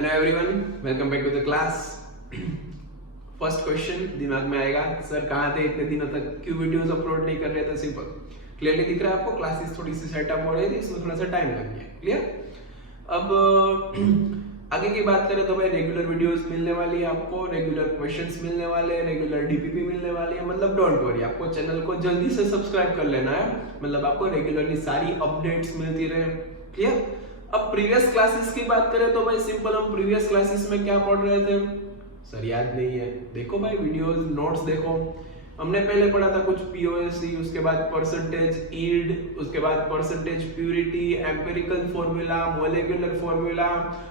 Hello everyone, welcome back to the class. First question दिमाग में आएगा, सर कहाँ थे इतने दिनों तक, क्यों वीडियोस अपलोड नहीं कर रहे थे? सिंपल, क्लियरली दिख रहा है आपको, क्लासेस थोड़ी सी सेटअप हो रही थी, इसमें थोड़ा सा टाइम लग गया। क्लियर? अब आगे की बात करें तो भाई रेगुलर वीडियोस मिलने वाली है आपको, रेगुलर क्वेश्चंस मिलने वाले हैं, रेगुलर डीपीपी मिलने वाली है। मतलब डोंट वरी, आपको चैनल को जल्दी से सब्सक्राइब कर लेना है, मतलब आपको रेगुलरली सारी अपडेट्स मिलती रहे। क्लियर? अब प्रीवियस क्लासेस की बात करें तो भाई सिंपल, हम प्रीवियस क्लासेस में क्या पढ़ रहे थे सर याद नहीं है। देखो भाई वीडियोस नोट्स देखो, हमने पहले पढ़ा था कुछ पीओएससी, उसके बाद परसेंटेज यील्ड, उसके बाद percentage purity, empirical formula, molecular formula,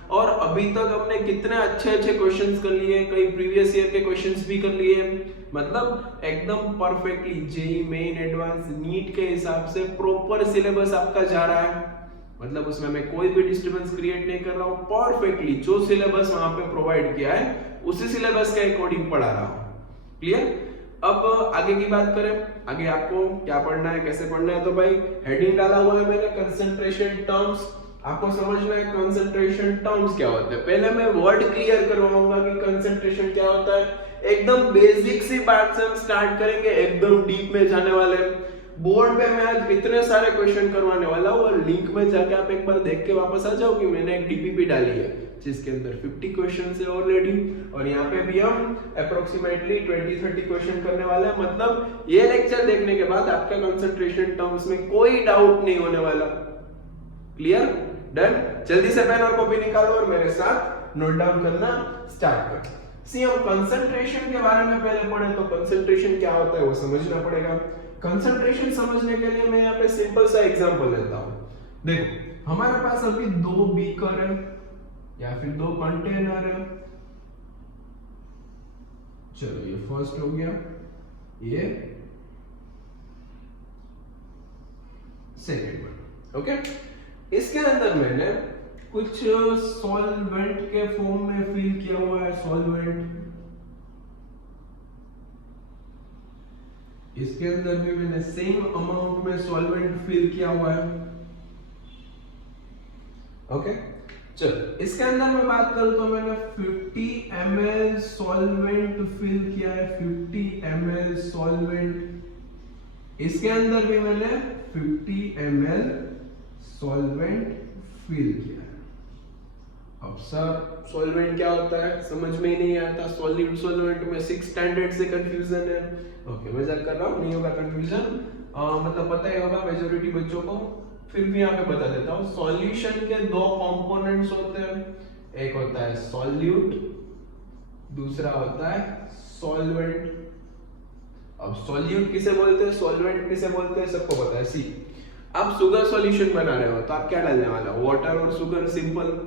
और अभी तक हमने कितने अच्छे अच्छे क्वेश्चंस कर लिए, कई प्रीवियस ईयर के क्वेश्चंस भी कर लिए। मतलब एकदम perfectly JEE main advanced NEET के हिसाब से प्रॉपर सिलेबस आपका जा रहा है। मतलब उसमें मैं कोई भी डिस्टर्बेंस क्रिएट नहीं कर रहा हूँ, परफेक्टली जो सिलेबस वहां पे प्रोवाइड किया है उसी सिलेबस के अकॉर्डिंग पढ़ा रहा हूँ। क्लियर? अब आगे की बात करें, आगे आपको क्या पढ़ना है, कैसे पढ़ना है, तो भाई हेडिंग डाला हुआ है मैंने, कंसंट्रेशन टर्म्स। आपको समझना है कंसंट्रेशन टर्म्स क्या होते हैं। पहले मैं वर्ड क्लियर करवाऊंगा कि कंसंट्रेशन क्या होता है। एकदम बेसिक सी बात से हम स्टार्ट करेंगे, एकदम डीप में जाने वाले। बोर्ड पे मैं आज इतने सारे क्वेश्चन करवाने वाला हूँ, और लिंक में जाके आप एक बार देख के वापस आ जाओ कि मैंने एक डीपीपी डाली है जिसके अंदर 50 क्वेश्चन है ऑलरेडी, और यहाँ पे भी हम अप्रोक्सीमेटली 20-30 क्वेश्चन करने वाले हैं। मतलब ये लेक्चर देखने के बाद आपका कंसंट्रेशन टर्म्स में कोई डाउट नहीं होने वाला। क्लियर? डन? जल्दी से पेन और कॉपी निकालो और मेरे साथ नोट डाउन करना स्टार्ट करो। सी, हम कंसंट्रेशन के बारे में पहले पढ़े, तो कंसंट्रेशन क्या होता है वो समझना पड़ेगा। कंसंट्रेशन समझने के लिए मैं यहाँ पे सिंपल सा एग्जांपल लेता हूँ। देखो हमारे पास अभी दो बीकर है या फिर दो कंटेनर है। चलो ये फर्स्ट हो गया, ये सेकेंड वन। ओके, इसके अंदर मैंने कुछ सॉल्वेंट के फॉर्म में फिल किया हुआ है, सॉल्वेंट। इसके अंदर भी मैंने सेम अमाउंट में सॉल्वेंट फिल किया हुआ है। ओके, चलो इसके अंदर मैं बात करूं तो मैंने 50 ml सॉल्वेंट फिल किया है, 50 ml सॉल्वेंट। इसके अंदर भी मैंने 50 ml सॉल्वेंट फिल किया है। अब सर सॉल्वेंट क्या होता है समझ में ही नहीं आता, सॉलिड सॉल्वेंट में 6 स्टैंडर्ड से कंफ्यूजन है। ओके, मजाक कर रहा हूँ, नहीं होगा कंफ्यूजन, मतलब पता ही होगा मेजॉरिटी बच्चों को, फिर भी यहाँ पे बता देता हूँ। सॉल्यूशन के दो कंपोनेंट्स होते हैं, एक होता है सॉल्यूट, दूसरा होता है सॉल्वेंट। अब सॉल्यूट किसे बोलते हैं, सॉल्वेंट किसे बोलते हैं, सबको पता है। सी, आप शुगर सॉल्यूशन बना रहे हो तो आप क्या डालने वाला हो, वाटर और शुगर, सिंपल।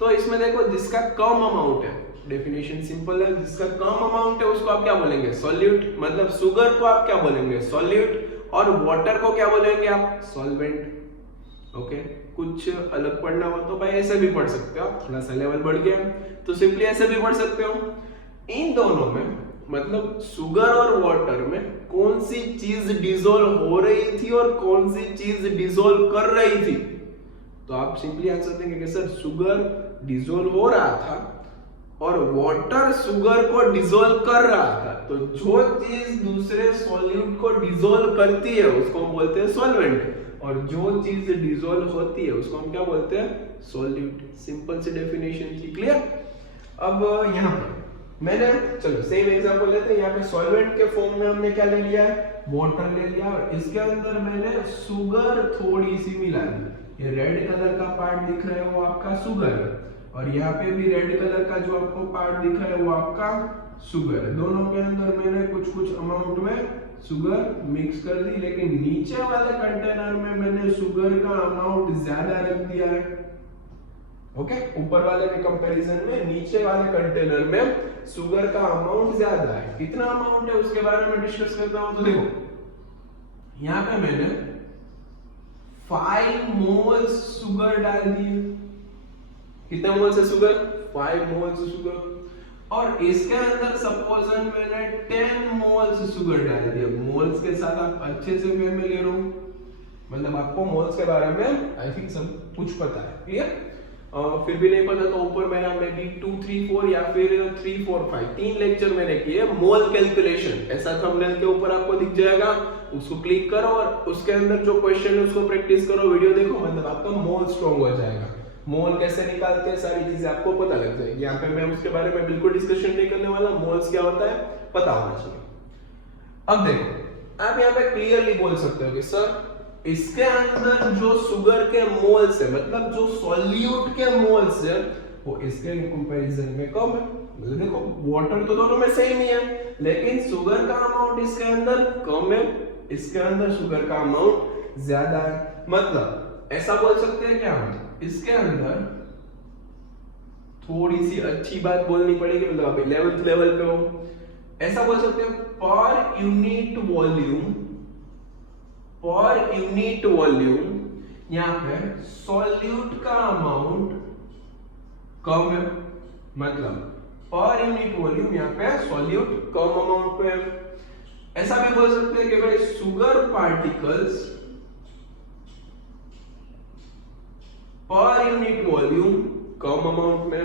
तो इसमें देखो जिसका कम अमाउंट है, डेफिनेशन सिंपल है, जिसका कम अमाउंट है उसको आप क्या बोलेंगे, सॉल्यूट। मतलब शुगर को आप क्या बोलेंगे, सॉल्यूट, और वाटर को क्या बोलेंगे आप, सॉल्वेंट। ओके, कुछ अलग पढ़ना हो तो भाई ऐसे भी पढ़ सकते हो, थोड़ा सा लेवल बढ़ गया तो सिंपली ऐसे भी पढ़ सकते हो। इन दोनों में मतलब शुगर और वाटर में कौन सी चीज डिसॉल्व हो रही थी और कौन सी चीज डिसॉल्व कर रही थी, तो आप सिंपली आंसर देंगे कि सर शुगर डिसॉल्व हो रहा था और वाटर शुगर को डिसॉल्व कर रहा था। तो जो चीज दूसरे सॉल्यूट को डिसॉल्व करती है उसको हम बोलते हैं सॉल्वेंट, और जो चीज डिसॉल्व होती है उसको हम क्या बोलते हैं, सॉल्यूट। सिंपल सी डेफिनेशन थी। क्लियर? अब यहाँ पे मैंने, चलो सेम एग्जांपल लेते हैं। यहाँ पे सॉल्वेंट के फॉर्म में हमने क्या ले लिया है, वाटर ले लिया, और इसके अंदर मैंने शुगर थोड़ी सी मिला दी। ये रेड कलर का पार्ट दिख रहा है वो आपका शुगर है, और यहाँ पे भी रेड कलर का जो आपको पार्ट दिख रहा है वो आपका शुगर है। दोनों के अंदर मैंने कुछ कुछ अमाउंट में शुगर मिक्स कर दी, लेकिन नीचे वाले कंटेनर में मैंने शुगर का अमाउंट ज्यादा रख दिया है। ओके, ऊपर वाले के कंपैरिजन में नीचे वाले कंटेनर में शुगर का अमाउंट ज्यादा है। कितना अमाउंट है उसके बारे में डिस्कस करता हूं। तो देखो यहाँ पे मैंने 5 मोल्स शुगर डाल दिए। कितने मोल्स है शुगर, 5 मोल्स शुगर, और इसके अंदर सपोज मैंने 10 मोल्स शुगर डाल दिया। मोल्स के साथ आप अच्छे से वे में ले रहा हूं, मतलब आपको मोल्स के बारे में आई थिंक सब कुछ पता है। क्लियर? फिर भी नहीं पता तो ऊपर मेरा मे बी 2, 3, 4 या फिर 3, 4, 5 3 लेक्चर मैंने किए मोल कैलकुलेशन, ऐसा थंबनेल के ऊपर आपको दिख जाएगा, उसको क्लिक करो और उसके अंदर जो क्वेश्चन है उसको प्रैक्टिस करो, वीडियो देखो, मतलब आपका मोल स्ट्रॉन्ग हो जाएगा। मोल कैसे निकालते हैं सारी चीजें आपको पता लग जाएगी। यहाँ पे मैं उसके बारे में बिल्कुल डिस्कशन नहीं करने वाला, मोल्स क्या होता है पता होना चाहिए। अब देखो आप यहाँ पे क्लियरली बोल सकते हो कि सर इसके अंदर जो शुगर के मोल्स है, मतलब जो सॉल्यूट के मोल्स है, वो इसके कंपैरिजन में कम है। मतलब देखो वाटर तो दोनों में सेम ही है, लेकिन शुगर का अमाउंट इसके अंदर कम है, इसके अंदर शुगर का अमाउंट ज्यादा है। मतलब ऐसा बोल सकते हैं क्या हम, इसके अंदर थोड़ी सी अच्छी बात बोलनी पड़ेगी, मतलब आप 11th लेवल पे हो, ऐसा बोल सकते हो पर यूनिट वॉल्यूम यहाँ पे सॉल्यूट का अमाउंट कम है, मतलब पर यूनिट वॉल्यूम यहाँ पे सॉल्यूट कम अमाउंट पे है। ऐसा भी बोल सकते हैं कि भाई शुगर पार्टिकल्स पर यूनिट वॉल्यूम कम अमाउंट में,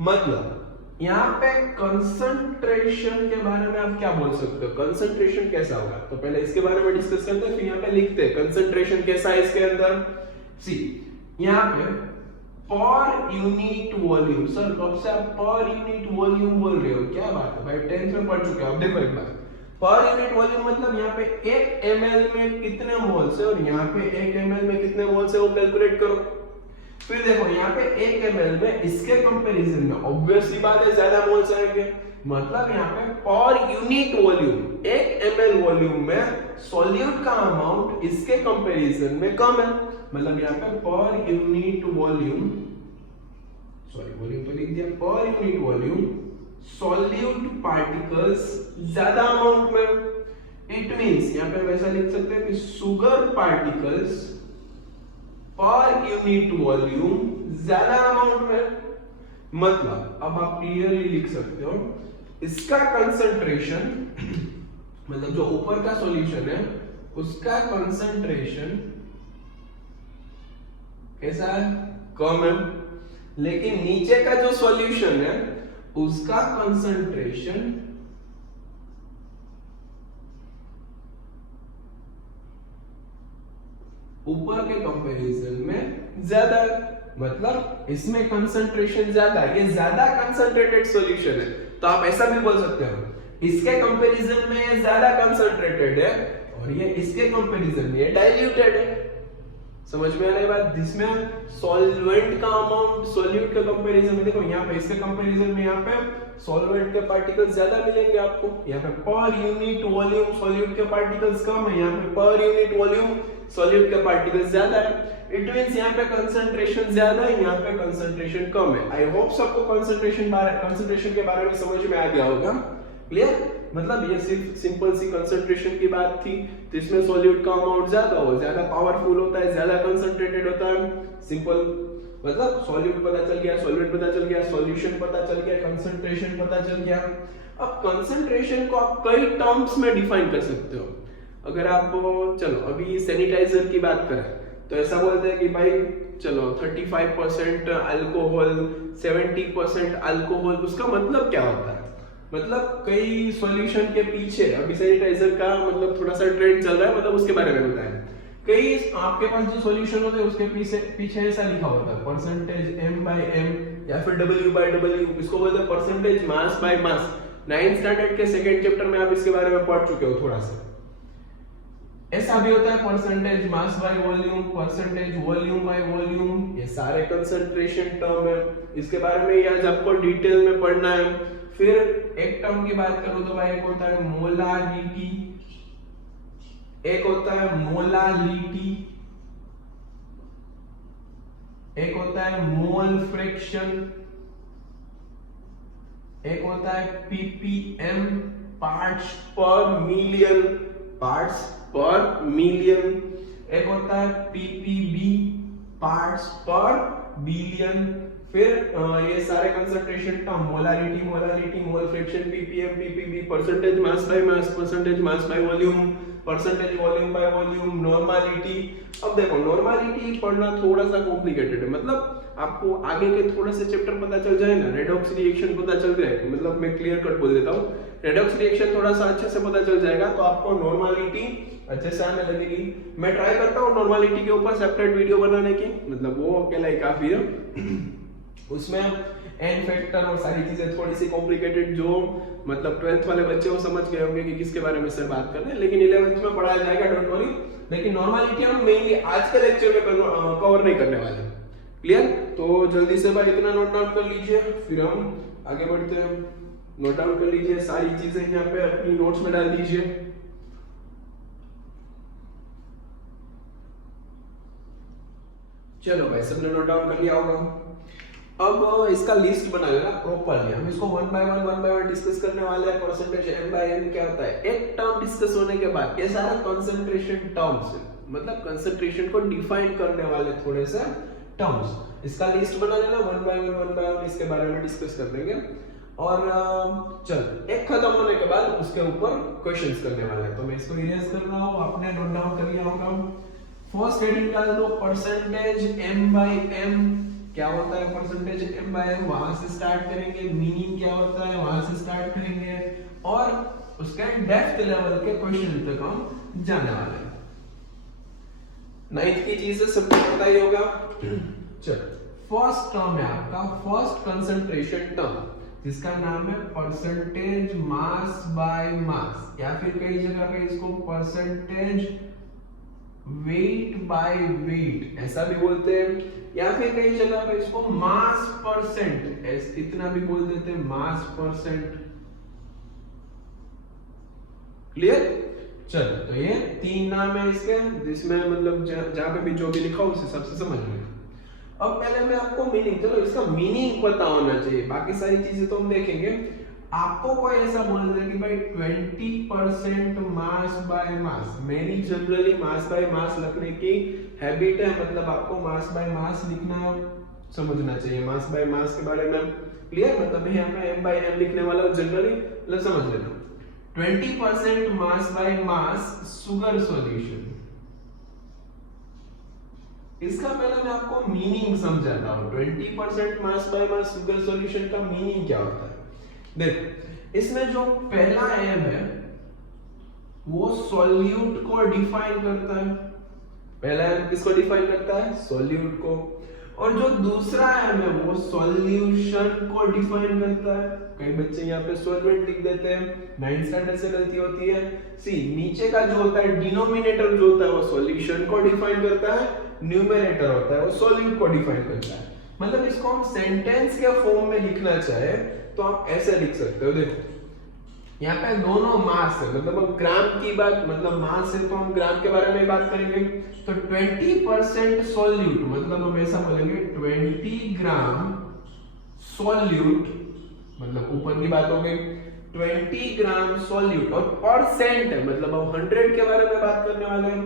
मतलब यहाँ पे कंसंट्रेशन के बारे में आप क्या बोल सकते हो, कंसंट्रेशन कैसा होगा, तो पहले इसके बारे में डिस्कस करते हैं, फिर यहाँ पे लिखते हैं कंसंट्रेशन कैसा है इसके अंदर। सी यहाँ पे पर यूनिट वॉल्यूम, सर कब से आप पर यूनिट वॉल्यूम बोल रहे हो, क्या बात है भाई 10th में पढ़ चुके हो। अब देखो एक बार पर यूनिट वॉल्यूम मतलब यहाँ पे 1 ml में कितने मोल्स है और यहाँ पे 1 ml में कितने मोल्स है वो कैलकुलेट करो। फिर देखो यहाँ पे 1 ml में इसके कंपैरिजन में ऑब्वियसली बात है ज्यादा मोल्स आएंगे, मतलब यहाँ पे पर यूनिट वॉल्यूम 1 ml वॉल्यूम में सॉल्यूट का अमाउंट इसके कंपैरिजन में कम है, मतलब यहाँ पे पर यूनिट वॉल्यूम, सॉरी वॉल्यूम तो लिख दिया, पर यूनिट वॉल्यूम सॉल्यूट पार्टिकल्स ज्यादा अमाउंट में। इट मींस यहाँ पे हम ऐसा लिख सकते हैं कि शुगर पार्टिकल्स पर यूनिट वॉल्यूम ज्यादा अमाउंट में, मतलब अब आप क्लियरली लिख सकते हो इसका कंसंट्रेशन मतलब जो ऊपर का सॉल्यूशन है उसका कंसंट्रेशन कैसा है, कम है, लेकिन नीचे का जो सॉल्यूशन है उसका कंसंट्रेशन ऊपर के कंपैरिजन में ज्यादा, मतलब इसमें कंसंट्रेशन ज्यादा, ये ज्यादा कंसंट्रेटेड सॉल्यूशन है, तो आप ऐसा भी बोल सकते हो इसके कंपैरिजन में ये ज्यादा कंसंट्रेटेड है और ये इसके कंपैरिजन में ये डाइल्यूटेड है। समझ में आ रही बात, जिसमें सॉल्वेंट का अमाउंट सॉल्यूट के कंपैरिजन में, देखो यहाँ पे इसके कंपैरिजन में यहाँ पे सॉल्वेंट के पार्टिकल्स ज्यादा मिलेंगे आपको, यहाँ पे पर यूनिट वॉल्यूम सॉल्यूट के पार्टिकल्स कम है, यहाँ पे पर यूनिट वॉल्यूम सॉल्यूट के पार्टिकल्स ज्यादा है। इट मींस यहाँ पे कंसंट्रेशन ज्यादा है, यहाँ पे कंसंट्रेशन कम है। आई होप सबको कंसंट्रेशन के बारे में समझ में आ गया होगा, क्लियर। मतलब ये सिर्फ सिंपल सी कंसंट्रेशन की बात थी, जिसमें सॉल्यूट का अमाउंट ज्यादा हो, ज्यादा पावरफुल होता है, ज्यादा कंसंट्रेटेड होता है, सिंपल, मतलब सॉल्यूट पता चल गया, सॉल्वेंट पता चल गया, सॉल्यूशन पता चल गया, कंसंट्रेशन पता चल गया। अब कंसंट्रेशन को आप कई टर्म्स में डिफाइन कर सकते हो। अगर आप चलो अभी सैनिटाइजर की बात करें तो ऐसा बोलते हैं कि भाई चलो 35% अल्कोहल 70% अल्कोहल, उसका मतलब क्या होता है, मतलब कई सॉल्यूशन के पीछे अभी सैनिटाइजर का मतलब थोड़ा सा ट्रेंड चल रहा है, मतलब उसके बारे में बताएं। कई आपके पास जो सॉल्यूशन होते हैं उसके पीछे ऐसा लिखा होता है परसेंटेज m/m या फिर w/w, इसको बोलते हैं percentage mass by mass. 9th standard के सेकंड चैप्टर में आप इसके बारे में पढ़ चुके हो थोड़ा सा। ऐसा भी होता है percentage mass by volume, percentage volume by volume, ये सारे कंसंट्रेशन टर्म है, इसके बारे में आज आपको डिटेल में पढ़ना है। फिर एक टर्म की बात करूं तो भाई एक होता है मोलारिटी, एक होता है मोलालिटी, एक होता है मोल फ्रैक्शन, एक होता है ppm पार्ट्स पर मिलियन, पार्ट्स पर मिलियन, एक होता है ppb पार्ट्स पर बिलियन। फिर ये सारे कंसंट्रेशन का molarity, mole fraction, ppm, ppb, percentage mass by mass, percentage mass by volume, percentage volume by volume, normality. अब देखो नॉर्मलिटी पढ़ना थोड़ा सा कॉम्प्लिकेटेड है, मतलब आपको आगे के थोड़े से चैप्टर पता चल जाए ना, रेडॉक्स रिएक्शन पता चल जाए, मतलब मैं क्लियर कट बोल देता हूँ, रेडॉक्स रिएक्शन थोड़ा सा अच्छे से पता चल जाएगा तो आपको नॉर्मलिटी अच्छे से आने लगेगी। मैं ट्राई करता हूँ नॉर्मलिटी के ऊपर सेपरेट वीडियो बनाने की, मतलब वो अकेला ही काफी है। उसमें एन फैक्टर और सारी चीजें थोड़ी सी कॉम्प्लिकेटेड, जो मतलब 12th वाले बच्चे वो समझ गए होंगे कि किसके बारे में सर बात कर रहे हैं, लेकिन 11th में पढ़ाया जाएगा, डोंट वरी। लेकिन नॉर्मलिटी हम मेनली आज के लेक्चर में कवर नहीं करने वाले। क्लियर? तो जल्दी से भाई इतना नोट डाउन कर लीजिए, फिर हम आगे बढ़ते हैं। नोट डाउन कर लीजिए, सारी चीजें यहाँ पे अपनी नोट्स में डाल दीजिए। चलो भाई, सबने नोट डाउन कर लिया होगा। अब इसका लिस्ट बना लेना प्रॉपरली, हम इसको वन बाय वन डिस्कस करने वाले हैं। परसेंटेज m by n क्या होता है, एक टर्म डिस्कस होने के बाद ये सारा कंसंट्रेशन टर्म्स है, मतलब कंसंट्रेशन को डिफाइन करने वाले थोड़े से टर्म्स, इसका लिस्ट बना लेना वन बाय वन इसके बारे में डिस्कस कर लेंगे। और चल एक खत्म होने के बाद उसके ऊपर क्वेश्चंस करने वाले हैं, तो मैं इसको इरेज कर रहा हूं, आपने नोट डाउन कर लिया होगा। फर्स्ट हेडिंग डाल दो परसेंटेज m by m, क्या होता है परसेंटेज m by m, वहां से स्टार्ट करेंगे। मीनिंग क्या होता है वहां से स्टार्ट करेंगे, और उसके डेप्थ लेवल के क्वेश्चन तक हम जाने वाले हैं। 9th की चीजें सबको पता ही होगा। चल फर्स्ट टर्म है आपका फर्स्ट कंसंट्रेशन टर्म, जिसका नाम है परसेंटेज मास बाय मास, या फिर कई जगह पे इसको परसेंटेज वेट बाय वेट ऐसा भी बोलते हैं, या फिर कई जगह पे इसको मास परसेंट इतना भी बोल देते हैं, मास परसेंट। क्लियर? चलो, तो ये 3 नाम है इसके, जिसमें मतलब जहां पे भी जो भी लिखा हो उस हिसाब से समझ लेना। अब पहले मैं आपको मीनिंग, चलो इसका मीनिंग पता होना चाहिए, बाकी सारी चीजें तो हम देखेंगे। आपको कोई ऐसा बोल दे कि भाई 20% मास बाय मास, मेरी जनरली मास बाय मास लिखने की हैबिट है, मतलब आपको मास बाय मास लिखना समझना चाहिए, मास बाय मास के बारे में। क्लियर? मतलब मैं यहाँ पे m by m लिखने वाला हूँ जनरली, मतलब समझ लेना। 20% मास बाय मास शुगर सॉल्यूशन, इसका पहले मैं आपको मीनिंग समझाता हूँ। 20% मास बाय मास शुगर सॉल्यूशन का मीनिंग क्या होता है? देखो, इसमें जो पहला m है वो सॉल्यूट को डिफाइन करता है, पहला m किसको डिफाइन करता है? सॉल्यूट को। और जो दूसरा m है वो सॉल्यूशन को डिफाइन करता है। कई बच्चे यहाँ पे सॉल्वेंट लिख देते हैं, 9th स्टैंडर्ड से गलती होती है। सी नीचे का जो होता है डिनोमिनेटर जो होता है वो सॉल्यूशन को डिफाइन करता है, न्यूमरेटर होता है वो सॉल्यूट को डिफाइन करता है। मतलब इसको हम सेंटेंस के फॉर्म में लिखना चाहे तो आप ऐसे लिख सकते हो। देखो यहाँ पे दोनों मास है, मतलब हम ग्राम की बात, मतलब मास है तो हम ग्राम के बारे में बात करेंगे। तो 20% सॉल्यूट, मतलब हम ऐसा बोलेंगे 20 ग्राम सॉल्यूट, मतलब ऊपर की बात हो गई 20 ग्राम सॉल्यूट, और परसेंट है मतलब हम 100 के बारे में बात करने वाले हैं।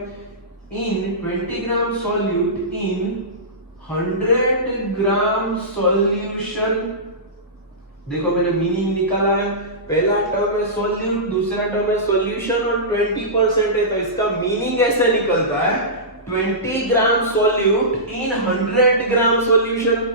इन 20 gram solute in 100 gram solution. देखो मैंने मीनिंग निकाला है, पहला टर्म है सॉल्यूट, दूसरा टर्म है सॉल्यूशन, और 20% है, तो इसका मीनिंग ऐसे निकलता है 20 gram solute in 100 gram solution.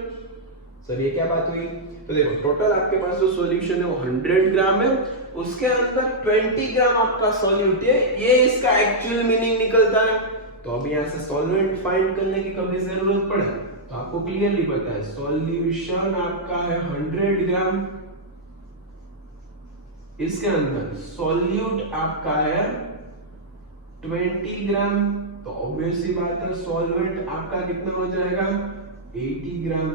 Sir ये क्या बात हुई? तो देखो टोटल आपके पास जो सॉल्यूशन है वो 100 ग्राम है, उसके अंदर 20 ग्राम आपका सॉल्यूट है, ये इसका एक्चुअल मीनिंग निकलता है। तो अब यहाँ से सॉल्वेंट फाइंड करने की कभी जरूरत पड़े तो आपको क्लियरली पता है सॉल्यूशन आपका है 100 ग्राम, इसके अंदर सॉल्यूट आपका है 20 ग्राम, तो ऑब्वियस सी बात है सॉल्वेंट आपका कितना हो जाएगा 80 ग्राम।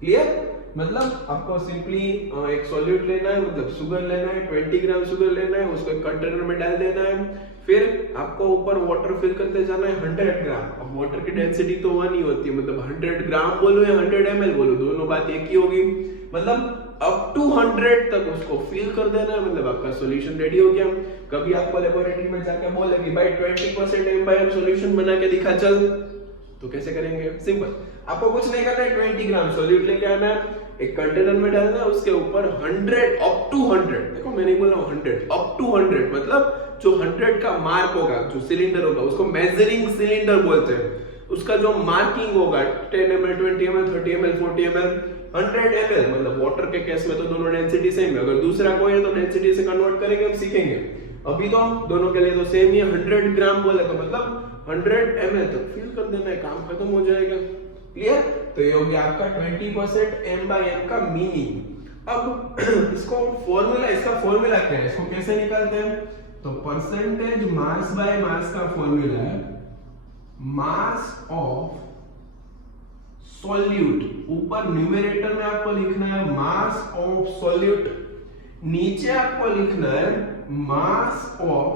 क्लियर? मतलब आपको सिंपली एक सॉल्यूट लेना है, मतलब शुगर लेना है, 20 ग्राम शुगर लेना है, उसको एक कंटेनर में डाल देना है, फिर आपको ऊपर वाटर फिल करते जाना है 100 ग्राम। अब वाटर की डेंसिटी तो 1 ही होती है, मतलब 100 ग्राम बोलो या 100 ml बोलो, दोनों बात एक ही होगी। मतलब अप टू 100 तक उसको फिल कर देना है, मतलब आपका सॉल्यूशन रेडी हो गया। कभी आपको लेबोरेटरी में जाके बोले कि भाई 20% m by m सॉल्यूशन बना के दिखा चल, तो कैसे करेंगे? सिंपल, आपको कुछ नहीं करना है, 20 ग्राम सॉल्यूट लेके आना है, एक कंटेनर में डालना है, उसके ऊपर 100 अप टू 100, देखो मैं नहीं बोल रहा हूं 100 अप टू 100, मतलब जो 100 का मार्क होगा, जो सिलेंडर होगा उसको मेजरिंग सिलेंडर बोलते हैं, उसका जो मार्किंग होगा 10 ml, 20 ml, 30 ml, 40 ml, 100 ml, मतलब वाटर के केस में तो दोनों डेंसिटी सेम है। अगर दूसरा कोई है तो डेंसिटी से कन्वर्ट करेंगे, हम सीखेंगे। अभी तो दोनों के लिए तो सेम ही है। 100 ग्राम बोले तो मतलब 100 ml तक फिल कर देना है, काम खत्म हो जाएगा। क्लियर? तो ये हो गया आपका 20% m/m का मीनिंग। अब इसको फॉर्मूला, इसका फॉर्मूला क्या है, इसको कैसे निकालते हैं? तो परसेंटेज मास बाय मास का फॉर्मूला है मास ऑफ सॉल्यूट। ऊपर न्यूमरेटर में आपको लिखना है मास ऑफ सॉल्यूट, नीचे आपको लिखना है मास ऑफ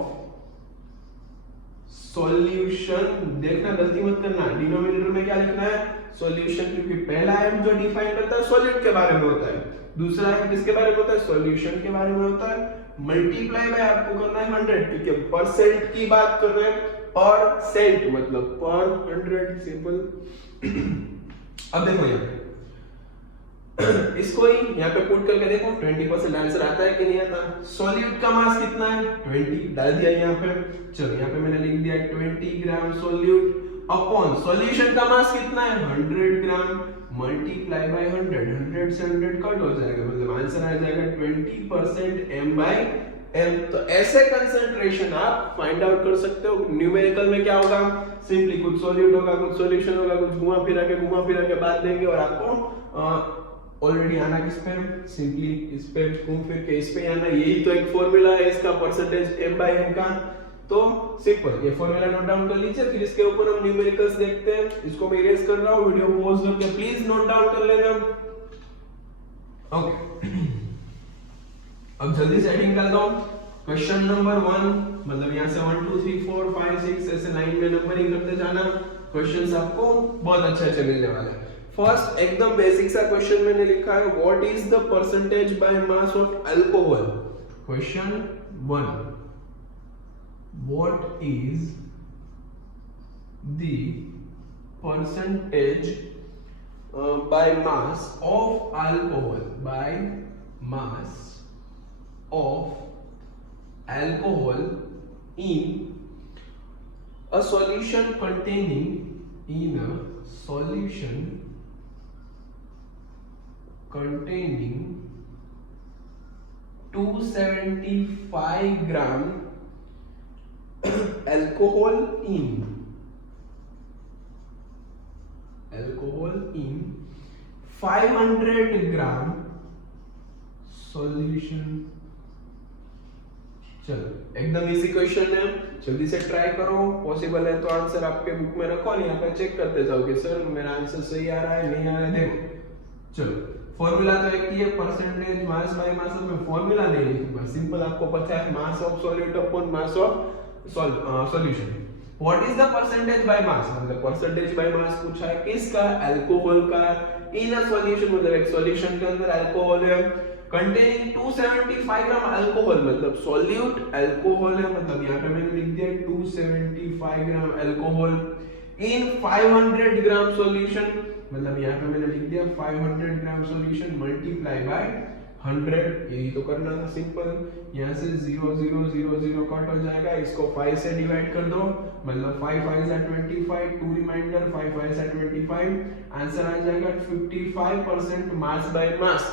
सॉल्यूशन। देखना गलती मत करना, डिनोमिनेटर में क्या लिखना है? सॉल्यूशन, क्योंकि पहला m जो डिफाइन करता है सॉल्यूट के बारे में होता है, दूसरा m किसके बारे में होता है? सॉल्यूशन के बारे में होता है। मल्टीप्लाई बाय आपको करना है 100, क्योंकि परसेंट की बात कर रहे हैं, पर सेंट मतलब पर 100, सिंपल। अब देखो यहाँ इसको ही यहाँ पे पुट करके देखो 20% आंसर आता है कि नहीं आता। सॉल्यूट का मास कितना है? 20 डाल दिया यहाँ पे। चलो यहाँ पे मैंने लिख दिया 20 ग्राम सॉल्यूट अपॉन सॉल्यूशन का मास कितना है? 100 ग्राम मल्टीप्लाई बाय 100, 100 से 100 कट हो जाएगा, मतलब आंसर आ जाएगा 20% m/m। तो ऐसे कंसंट्रेशन आप फाइंड आउट कर सकते हो। न्यूमेरिकल में क्या होगा? सिंपली कुछ सॉल्यूट होगा, कुछ सॉल्यूशन होगा, कुछ घुमा फिरा के बात देंगे और आपको ऑलरेडी आना किस पे? सिंपली इस पे घूम फिर के इस पे आना। यही तो एक फॉर्मूला है इसका, परसेंटेज m/m का। तो सिंपल ये फॉर्मूला नोट डाउन कर लीजिए, फिर इसके ऊपर हम न्यूमेरिकल्स देखते हैं। इसको मैं इरेज कर रहा हूं, वीडियो पॉज करके प्लीज नोट डाउन कर लेना। ओके, अब जल्दी से हेडिंग कर दो। क्वेश्चन नंबर 1, मतलब यहां से 1 2 3 4 5 6 ऐसे लाइन में नंबरिंग करते जाना। क्वेश्चंस आपको बहुत अच्छे मिलने वाले हैं। फर्स्ट एकदम बेसिक सा क्वेश्चन मैंने लिखा है, what is the percentage by mass of alcohol. Question 1, what is the percentage by mass of alcohol, by mass of alcohol in a solution containing 275 gram alcohol in 500 gram solution। चलो एकदम easy question है, जल्दी से try करो। Possible है तो answer आपके book में रखो और यहाँ पे चेक करते जाओ कि सर मेरा आंसर सही आ रहा है नहीं आ रहा है। देखो चलो फॉर्मूला तो एक ही है, परसेंटेज मास बाय मास। में फॉर्मूला नहीं लिखूंगा, सिंपल आपको पता है मास of solute upon mass of solution. What is the percentage by mass, मतलब परसेंटेज बाय मास पूछा है किसका? अल्कोहल का। इन अ सॉल्यूशन मतलब एक सॉल्यूशन के अंदर अल्कोहल है, कंटेनिंग 275 ग्राम अल्कोहल, मतलब सॉल्यूट अल्कोहल है, मतलब यहाँ पे मैंने लिख दिया 275 ग्राम अल्कोहल इन 500 ग्राम सॉल्यूशन, मतलब यहाँ पे मैंने लिख दिया 500 ग्राम सॉल्यूशन मल्टीप्लाई बाय 100। यही तो करना था सिंपल। यहाँ से 0 0 0 0 कट हो जाएगा, इसको 5 से डिवाइड कर दो, मतलब 5 5 25, 2 रिमाइंडर 5 5 25, आंसर आ जाएगा 55% मास बाय मास।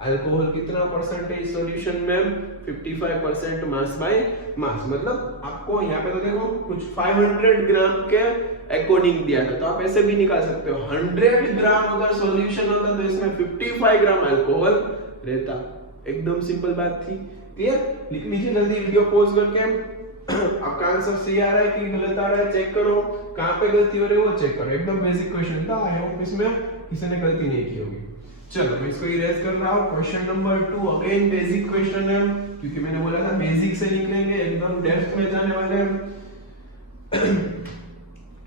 अल्कोहल कितना परसेंटेज सॉल्यूशन में? 55% मास बाय मास। मतलब आपको यहाँ पे तो देखो कुछ 500 ग्राम के अकॉर्डिंग दिया था, तो आप ऐसे भी निकाल सकते हो। 100 ग्राम अगर सॉल्यूशन होता तो इसमें 55 ग्राम अल्कोहल रहता। एकदम सिंपल बात थी। क्लियर? लिख लीजिए जल्दी, वीडियो पॉज करके। आपका आंसर सही आ रहा है कि गलत आ रहा है चेक करो, कहाँ पे गलती हो रही है वो चेक करो। एकदम बेसिक क्वेश्चन था, आई होप इसमें किसी ने गलती नहीं की होगी। चलो मैं इसको इरेज कर रहा हूँ। Question number 2 again basic question है, क्योंकि मैंने बोला था बेसिक से निकलेंगे, एकदम डेप्थ में जाने वाले हैं।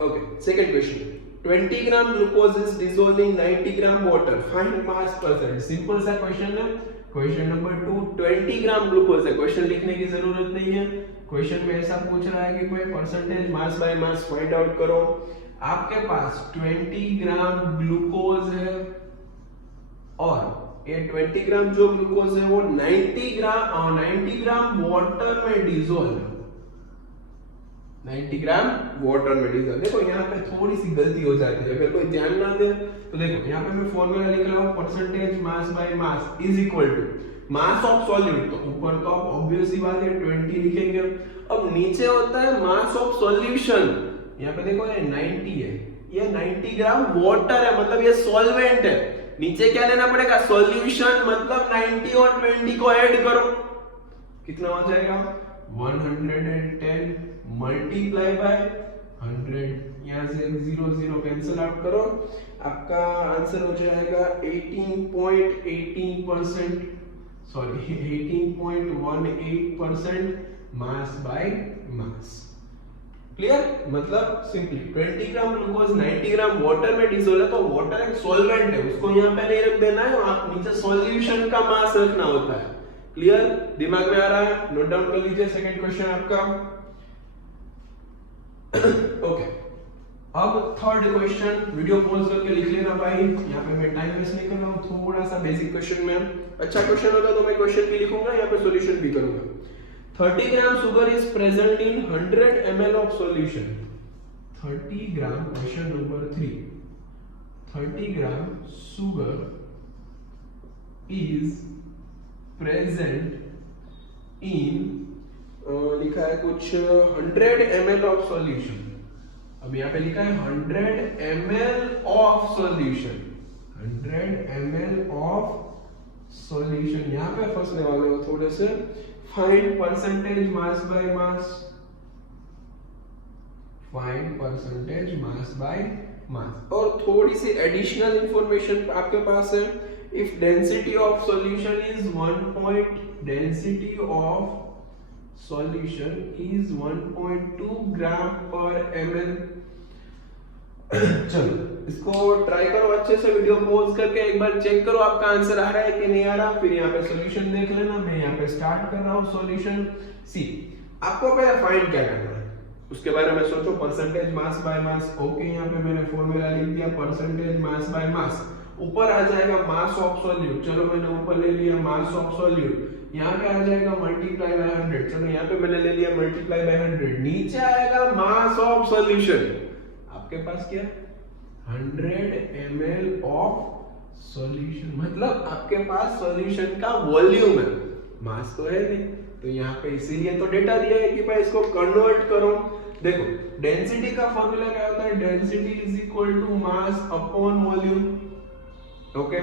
Okay, second question, 20 gram glucose is dissolved in 90 gram water, find mass percent. Simple सा क्वेश्चन है। क्वेश्चन नंबर 2 20 ग्राम ग्लूकोज है, क्वेश्चन लिखने की जरूरत नहीं है। क्वेश्चन में ऐसा पूछ रहा है कि कोई percentage mass by mass find out करो। आपके पास 20 ग्राम ग्लूकोज है और ये 20 ग्राम जो ग्लूकोज है वो 90 ग्राम वाटर में डिसॉल्व है। 90 ग्राम वाटर में डिजोल्व। देखो यहाँ पे थोड़ी सी गलती हो जाती है, अगर कोई ध्यान ना दे तो देखो यहाँ पे मैं फॉर्मूला लिख रहा हूँ percentage mass by mass is equal to mass of solute, तो ऊपर तो आप ऑब्वियस ही बात है 20 लिखेंगे। अब नीचे होता है मास ऑफ सॉल्यूशन, यहाँ पे देखो ये 90 है, ये 90 ग्राम वाटर है, मतलब ये सॉल्वेंट है। नीचे क्या लेना पड़ेगा, सॉल्यूशन, मतलब 90 और 20 को ऐड करो, कितना हो जाएगा 110 मल्टीप्लाई बाय 100, यहाँ से 0 कैंसिल आउट करो, आपका आंसर हो जाएगा 18.18%, sorry 18.18% mass by mass. Clear, मतलब simply 20 gram glucose 90 gram water में डिसोल्व है, तो वाटर एक सॉल्वेंट है, उसको यहाँ पे नहीं रख देना है, आप नीचे सॉल्यूशन का मास रखना होता है। क्लियर, दिमाग में आ रहा है, नोट डाउन कर लीजिए। सेकंड क्वेश्चन आपका। ओके, अब थर्ड क्वेश्चन, वीडियो पॉज करके लिख लेना भाई, यहाँ पे मैं टाइम वेस्ट नहीं कर रहा हूँ, थोड़ा सा बेसिक क्वेश्चन में अच्छा क्वेश्चन होगा तो मैं क्वेश्चन भी लिखूंगा, यहाँ पे सॉल्यूशन भी करूंगा। 30 ग्राम sugar is present in 100 ml of solution. 30 gram, question number 3, 30 gram sugar is present in लिखा है कुछ 100 ml of solution। अब यहाँ पे लिखा है 100 ml of solution, 100 ml of solution। यहाँ पे फंसने वाले हो थोड़े से। Find percentage mass by mass, find percentage mass by मास। और थोड़ी सी एडिशनल इंफॉर्मेशन आपके पास है, if density of solution is 1.2 ग्राम पर ml। चलो इसको ट्राई करो अच्छे से, वीडियो पॉज करके एक बार चेक करो आपका आंसर आ रहा है कि नहीं आ रहा, फिर यहाँ पे सॉल्यूशन देख लेना। मैं यहाँ पे स्टार्ट कर रहा हूँ सॉल्यूशन। सी, आपको पहले फाइंड क्या करना है उसके बारे में सोचो। Percentage mass by mass, okay, यहाँ पे मैंने फॉर्मूला लिख दिया परसेंटेज मास बाय मास। ऊपर आ जाएगा मास ऑफ सॉल्यूट, चलो मैंने ऊपर ले लिया मास ऑफ सॉल्यूट। यहाँ पे आ जाएगा मल्टीप्लाई बाय 100, चलो यहाँ पे मैंने ले लिया मल्टीप्लाई बाय 100। नीचे आएगा मास ऑफ सॉल्यूशन, आपके पास क्या 100 ml ऑफ सॉल्यूशन, मतलब आपके पास सॉल्यूशन का वॉल्यूम है, मास तो है नहीं। तो यहाँ पे इसीलिए तो डेटा दिया है कि भाई इसको कन्वर्ट करो। देखो डेंसिटी का फॉर्मूला क्या होता है, density is equal to mass upon volume. Okay,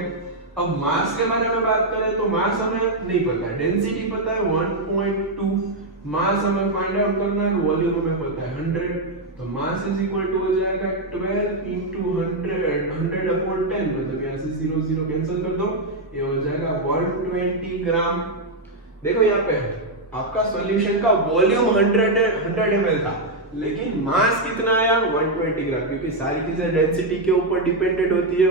अब मास के बारे में बात करें तो मास हमें नहीं पता है, डेंसिटी पता है 1.2, मास हमें फाइंड आउट करना है, वॉल्यूम हमें पता है 100, तो मास इज इक्वल टू हो जाएगा 12 into 100 upon 10, मतलब यहाँ से 0 कैंसिल कर दो, ये हो जाएगा 120 ग्राम। देखो यहाँ पे आपका सॉल्यूशन का वॉल्यूम 100 ml था, लेकिन मास कितना आया 120 ग्राम, क्योंकि सारी चीजें डेंसिटी के ऊपर डिपेंडेंट होती है,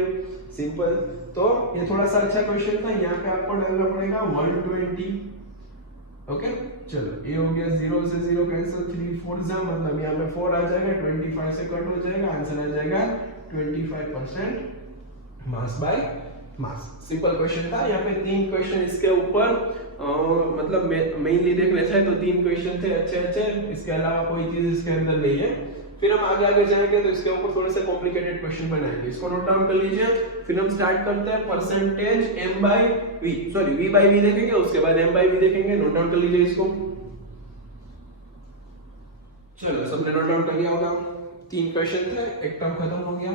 सिंपल। तो ये थोड़ा सा अच्छा क्वेश्चन था, यहाँ पे आपको डालना पड़ेगा 120। ओके, चलो ये हो गया, 0 से 0 कैंसिल, 3 4 जा, मतलब यहाँ पे 4 आ जाएगा, 25 से कट हो जाएगा, आंसर आ जाएगा 25% मास बाय मास। सिंपल क्वेश्चन था, यहाँ पे 3 क्वेश्चन इसके ऊपर मतलब मेनली देख लेते हैं तो 3 क्वेश्चन थे अच्छे, इसके अलावा कोई चीज इसके अंदर नहीं है। फिर हम आगे जाएंगे तो इसके ऊपर थोड़े से कॉम्प्लिकेटेड क्वेश्चन बनाएंगे, इसको नोट डाउन कर लीजिए। फिर हम स्टार्ट करते हैं percentage m by v, sorry v by v देखेंगे, उसके बाद m by v देखेंगे, नोट डाउन कर लीजिए इसको। चलो सबने नोट डाउन कर लिया होगा, 3 क्वेश्चन थे, एक टर्म खत्म हो गया।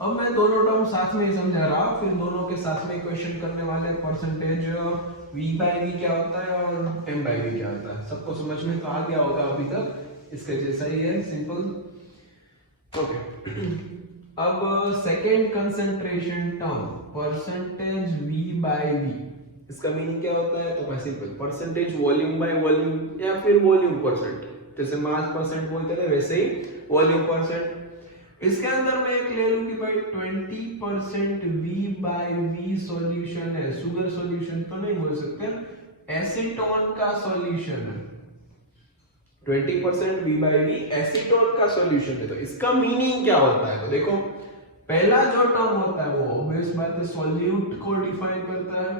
अब मैं दोनों टर्म साथ में ही समझा रहा, फिर दोनों के साथ में क्वेश्चन करने वाले परसेंटेज v by v क्या होता है और m by v क्या होता है, सबको समझ में तो आ गया होगा अभी तक, इसके जैसा ही है, सिंपल। ओके, अब second concentration term percentage v by v, इसका मीनिंग क्या होता है, तो मैं simple percentage volume by volume या फिर वॉल्यूम परसेंट, जैसे मास परसेंट बोलते थे वैसे ही वॉल्यूम परसेंट। इसके अंदर मैं एक ले लूं कि भाई 20% v by v सॉल्यूशन है, शुगर सॉल्यूशन तो नहीं बोल सकते, एसीटोन का सॉल्यूशन है, 20% v by v एसीटोन का सॉल्यूशन है। तो इसका मीनिंग क्या होता है, तो देखो पहला जो टर्म होता है वो ऑब्वियस बात है सॉल्यूट को डिफाइन करता है,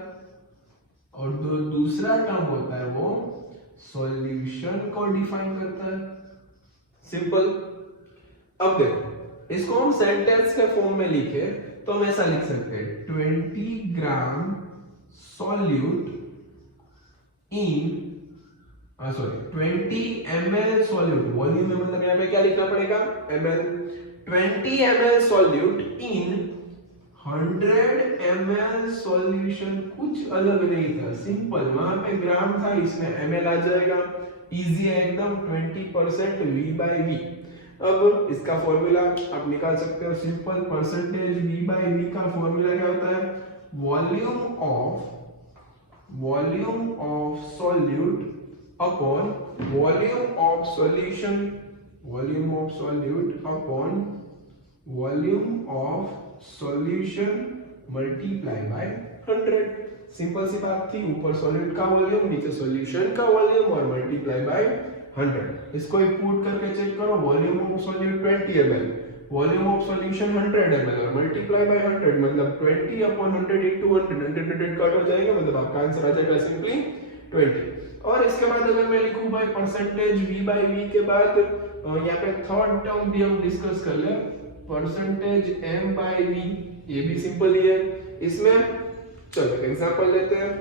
और जो दूसरा टर्म होता है वो सॉल्यूशन को डिफाइन करता है। सिंपल। अब देखो इसको हम सेंटेंस के फॉर्म में लिखे तो हम ऐसा लिख सकते हैं 20 gram solute in 20 ml solute, volume में मतलब यहाँ पे क्या लिखना पड़ेगा ml, 20 ml solute in 100 ml solution. कुछ अलग नहीं था, सिंपल, वहां पे ग्राम था, इसमें ml आ जाएगा, इजी है एकदम, 20% v by v। अब इसका फॉर्मूला आप निकाल सकते हो, simple, percentage v by v का फॉर्मूला क्या होता है, volume of solute upon volume of solution, volume of solute upon volume of solution multiply by 100। Simple सी बात थी, ऊपर सॉल्यूट का वॉल्यूम, नीचे सॉल्यूशन का वॉल्यूम और मल्टीप्लाई बाय 100। इसको पुट करके चेक करो, volume of solute 20 ml, volume of solution 100 ml और मल्टीप्लाई बाय 100 मतलब 20 अपॉन 100 इनटू 100 कट हो जाएगा, मतलब आपका आंसर आ जाएगा सिंपली 20। और इसके बाद अगर मैं लिखूं भाई परसेंटेज v by v के बाद यहाँ पे थर्ड टर्म भी हम डिस्कस कर ले, परसेंटेज m by v, ये भी सिंपल ही है। इसमें चलो एग्जांपल लेते हैं,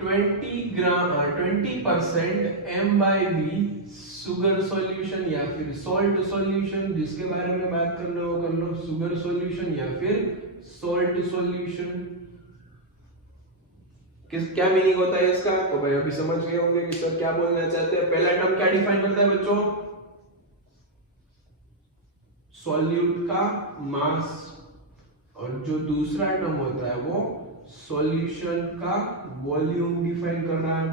20% m by v sugar solution या फिर सॉल्ट सॉल्यूशन, जिसके बारे में बात करना हो कर लो, शुगर सॉल्यूशन या फिर सॉल्ट सॉल्यूशन। किस क्या मीनिंग होता है इसका, तो भाई अभी समझ गए होंगे कि सर क्या बोलना चाहते हैं। पहला टर्म क्या डिफाइन करता है बच्चों, सॉल्यूट का मास, और जो दूसरा टर्म होता है वो सॉल्यूशन का वॉल्यूम डिफाइन कर रहा है।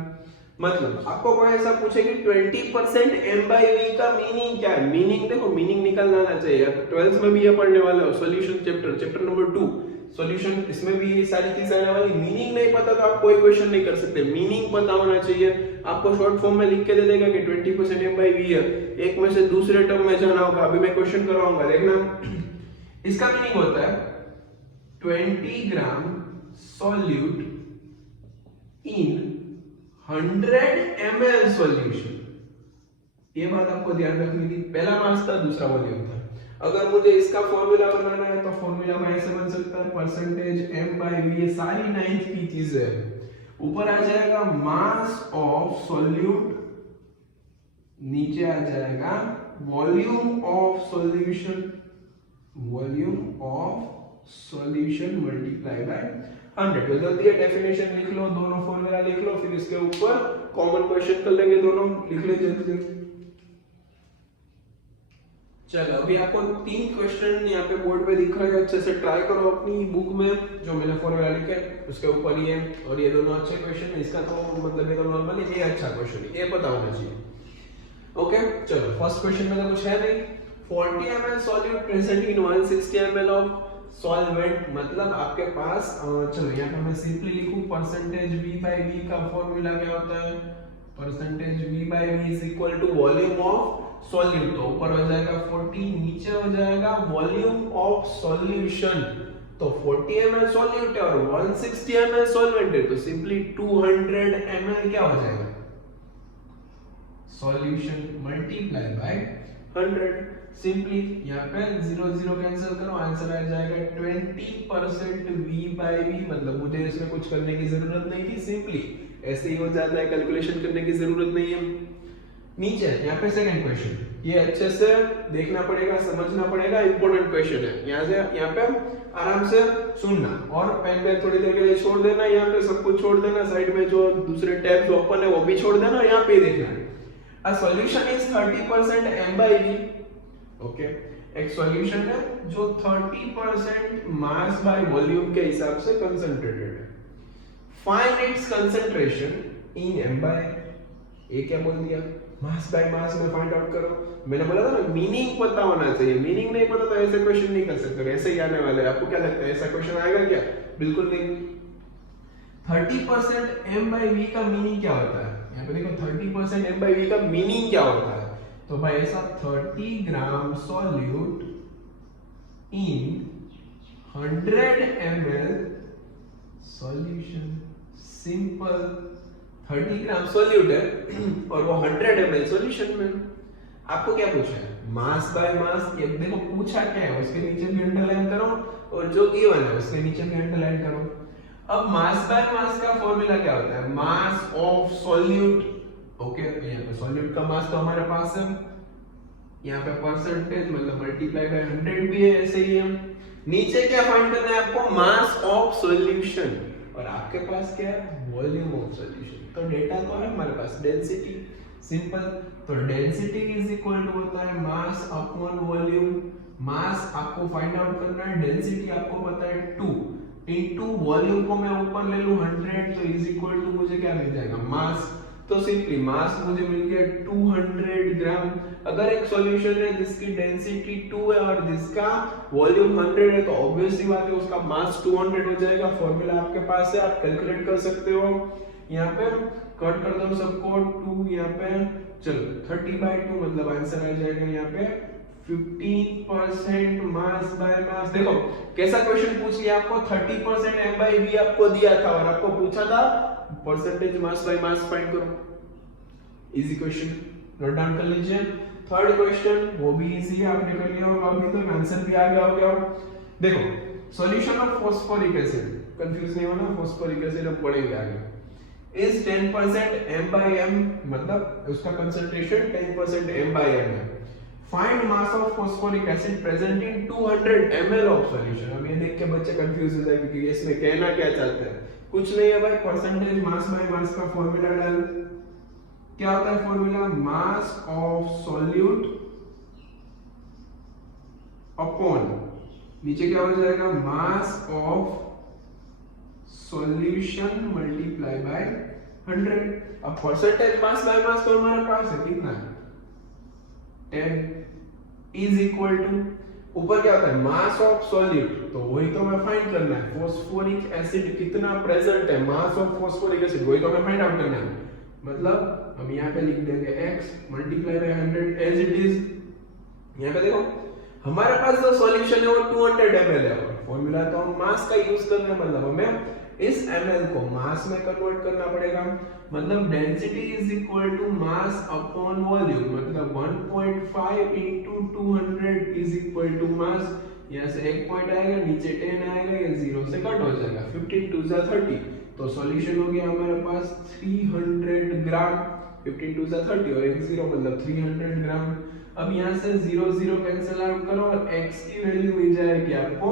मतलब आपको कोई ऐसा पूछे कि 20% m by v का मीनिंग क्या है, मीनिंग देखो, मीनिंग निकलना आना चाहिए। 12th में भी ये पढ़ने वाले हो, सॉल्यूशन चैप्टर नंबर 2 सॉल्यूशन, इसमें भी ये सारी चीजें आने वाली। मीनिंग नहीं पता तो आप कोई क्वेश्चन नहीं कर सकते, मीनिंग पता होना चाहिए। आपको शॉर्ट फॉर्म में लिख के दे देगा कि 20% m by v है, एक में से दूसरे टर्म में जाना होगा। अभी मैं क्वेश्चन करवाऊंगा, देखना। इसका मीनिंग होता है 20 gram solute in 100 ml solution. ये बात आपको ध्यान रखनी थी, पहला मास था, दूसरा वॉल्यूम था। अगर मुझे इसका फॉर्मूला बनाना है तो फॉर्मूला में ऐसे बन सकता है, परसेंटेज m by v, ये सारी 9th की चीजें है। ऊपर आ जाएगा मास ऑफ सॉल्यूट, नीचे आ जाएगा volume of solution, volume of solution multiply by 100। तो जल्दी डेफिनेशन लिख लो, दोनों फॉर्मूला लिख लो, फिर इसके ऊपर कॉमन क्वेश्चन कर लेंगे, दोनों लिख ले जल्दी। चलो अभी आपको 3 क्वेश्चन यहाँ पे बोर्ड पे दिख रहा है, अच्छे से ट्राई करो अपनी बुक में, जो मैंने फॉर्मूला लिखे उसके ऊपर ही है, और ये दोनों अच्छे क्वेश्चन है। इसका तो मतलब ये तो नॉर्मल है, ये अच्छा क्वेश्चन है, ये पता होना चाहिए। ओके चलो फर्स्ट क्वेश्चन में तो कुछ है नहीं, 40 ml solute present in 160 ml of solvent, मतलब आपके पास चलो यहाँ पे मैं सिंपली लिखूं, परसेंटेज v by v का फॉर्मूला क्या होता है, percentage v by v is equal to volume of solute, तो ऊपर हो जाएगा 40, नीचे हो जाएगा वॉल्यूम ऑफ सॉल्यूशन। तो 40 ml सॉल्यूट है और 160 ml सॉल्वेंट है, तो सिंपली 200 ml क्या हो जाएगा, सॉल्यूशन मल्टीप्लाई बाय 100। सिंपली यहाँ पे 0 0 कैंसिल करो, आंसर आ जाएगा 20% v by v, मतलब मुझे इसमें कुछ करने की जरूरत नहीं थी, सिंपली ऐसे ही हो जाता है, कैलकुलेशन करने की जरूरत नहीं है। नीचे यहाँ पे सेकंड क्वेश्चन, ये अच्छे से देखना पड़ेगा, समझना पड़ेगा, इंपॉर्टेंट क्वेश्चन है। यहाँ पे आराम से सुनना और पेन पे थोड़ी देर के लिए छोड़ देना, यहाँ पे सब कुछ छोड़ देना, साइड में जो दूसरे टैब्स ओपन है वो भी छोड़ देना, यहाँ पे देखना है। A solution is 30% m by v, okay, एक सॉल्यूशन है जो 30% मास बाय वॉल्यूम के हिसाब से कंसंट्रेटेड है। Find its concentration in m by, ये क्या बोल दिया, मास बाय मास में फाइंड आउट करो। मैंने बोला था ना मीनिंग पता होना चाहिए, मीनिंग नहीं पता तो ऐसे क्वेश्चन नहीं कर सकते, ऐसे ही आने वाले। आपको क्या लगता है ऐसा क्वेश्चन आएगा क्या, बिल्कुल नहीं। 30% m by v का मीनिंग क्या होता है, यहाँ पे देखो 30% m by v का मीनिंग क्या होता है, तो भाई ऐसा 30 gram solute in 100 ml solution, simple 30 gram solute है और वो 100 ml सॉल्यूशन में। आपको क्या पूछा है, मास बाय मास। ये देखो पूछा क्या है, उसके नीचे भी अंडरलाइन करो और जो गिवन है उसके नीचे भी अंडरलाइन करो। अब मास बाय मास का फॉर्मूला क्या होता है, मास ऑफ सॉल्यूट। ओके, यहाँ पे सॉल्यूट का मास तो हमारे पास है, यहाँ पे परसेंटेज मतलब मल्टीप्लाई बाय 100 भी है, ऐसे ही है। नीचे क्या फाइंड करना है आपको, मास ऑफ सॉल्यूशन, और आपके पास क्या है, वॉल्यूम ऑफ सॉल्यूशन। तो डेटा तो है हमारे पास, डेंसिटी, सिंपल। तो डेंसिटी इज इक्वल टू होता है मास अपॉन वॉल्यूम। मास आपको फाइंड आउट करना है, डेंसिटी आपको पता है 2 इनटू वॉल्यूम को मैं ऊपर ले लूं 100, तो इज इक्वल टू मुझे क्या मिल जाएगा, मास। तो सिंपली मास मुझे मिल गया 200 ग्राम। अगर एक सॉल्यूशन है जिसकी डेंसिटी 2 है और जिसका वॉल्यूम 100 है, तो ऑब्वियसली बात है उसका मास 200 हो जाएगा। फॉर्मूला आपके पास है, आप कैलकुलेट कर सकते हो। यहाँ पे कट कर दो सबको, 2 यहाँ पे, चलो 30/2 मतलब आंसर आ जाएगा यहाँ पे 15% मास बाय मास। देखो कैसा क्वेश्चन पूछ लिया आपको, 30% m/v आपको दिया था और आपको पूछा था percentage mass by mass find करो। इजी क्वेश्चन, नोट डाउन कर लीजिए। थर्ड क्वेश्चन वो भी इजी है, आपने कर लिया होगा अभी तो, आंसर भी आ गया होगा। देखो solution of phosphoric acid, confuse नहीं होना, फास्फोरिक एसिड हम पढ़ेंगे आगे, इज 10% m/m, मतलब उसका कंसंट्रेशन 10% m/m है। Find mass of phosphoric acid present in 200 ml of solution. अब ये देख के बच्चे कंफ्यूज हो जाएंगे कि इसमें कहना क्या चाहते हैं। कुछ नहीं है भाई, परसेंटेज मास बाय मास का फॉर्मूला डाल। क्या होता है formula, mass of solute upon, नीचे क्या हो जाएगा, मास ऑफ सॉल्यूशन मल्टीप्लाई बाय 100। अब परसेंटेज मास बाय मास तो हमारे पास है, कितना है 10 इज इक्वल टू, ऊपर क्या होता है मास ऑफ सॉल्यूट, तो वही तो मैं फाइंड करना है। फास्फोरिक एसिड कितना प्रेजेंट है, मास ऑफ फास्फोरिक एसिड, वही तो मैं फाइंड आउट करना है। मतलब हम यहाँ पे लिख देंगे x multiply by 100 as it is. यहाँ पे देखो हमारे पास जो सॉल्यूशन है वो 200 ml है, फॉर्मूला तो हम मास का यूज करना है, मतलब हमें इस ml को मास में कन्वर्ट करना पड़ेगा। मतलब density is equal to mass upon volume, मतलब 1.5 into 200 is equal to mass. यहाँ से एक पॉइंट आएगा, नीचे 10 आएगा, ये 0 से कट हो जाएगा, 15 2 30, तो सॉल्यूशन हो गया हमारे पास 300 ग्राम। 15 2 30 और एक 0 मतलब 300 ग्राम। अब यहाँ से 0 0 कैंसिल आउट करो और x की वैल्यू मिल जाएगी आपको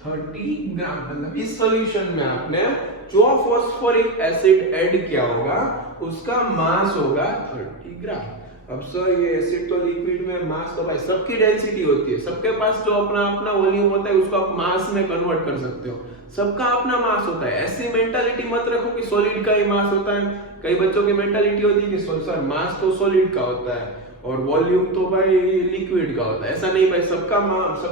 30 ग्राम। मतलब इस सॉल्यूशन में आपने जो फास्फोरिक एसिड ऐड किया होगा उसका मास होगा 30 ग्राम। अब सर ये एसिड तो लिक्विड में, मास तो भाई सबकी डेंसिटी होती है, सबके पास जो अपना अपना वॉल्यूम होता है उसको आप मास में कन्वर्ट कर सकते हो, सबका अपना मास होता है। ऐसी मेंटालिटी मत रखो कि सॉलिड का ही मास होता है। कई बच्चों की मेंटालिटी होती है कि सर मास तो सॉलिड का होता है और वॉल्यूम तो भाई लिक्विड का होता है। ऐसा नहीं भाई, सबका मास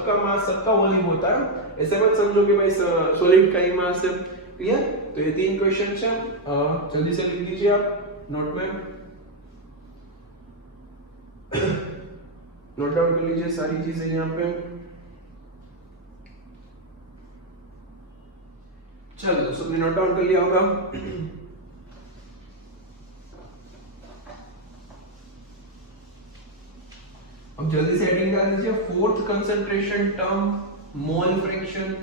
सबका वॉल्यूम होता है। ऐसे मत समझो कि भाई सॉलिड का ही मास है। क्लियर? तो ये 3 क्वेश्चन है, जल्दी से लिख लीजिए आप नोट में, नोट डाउन कर लीजिए सारी चीजें यहाँ पे। चलो सबने नोट डाउन कर लिया होगा। अब जल्दी से हेडिंग डाल दीजिए, fourth concentration term mole fraction.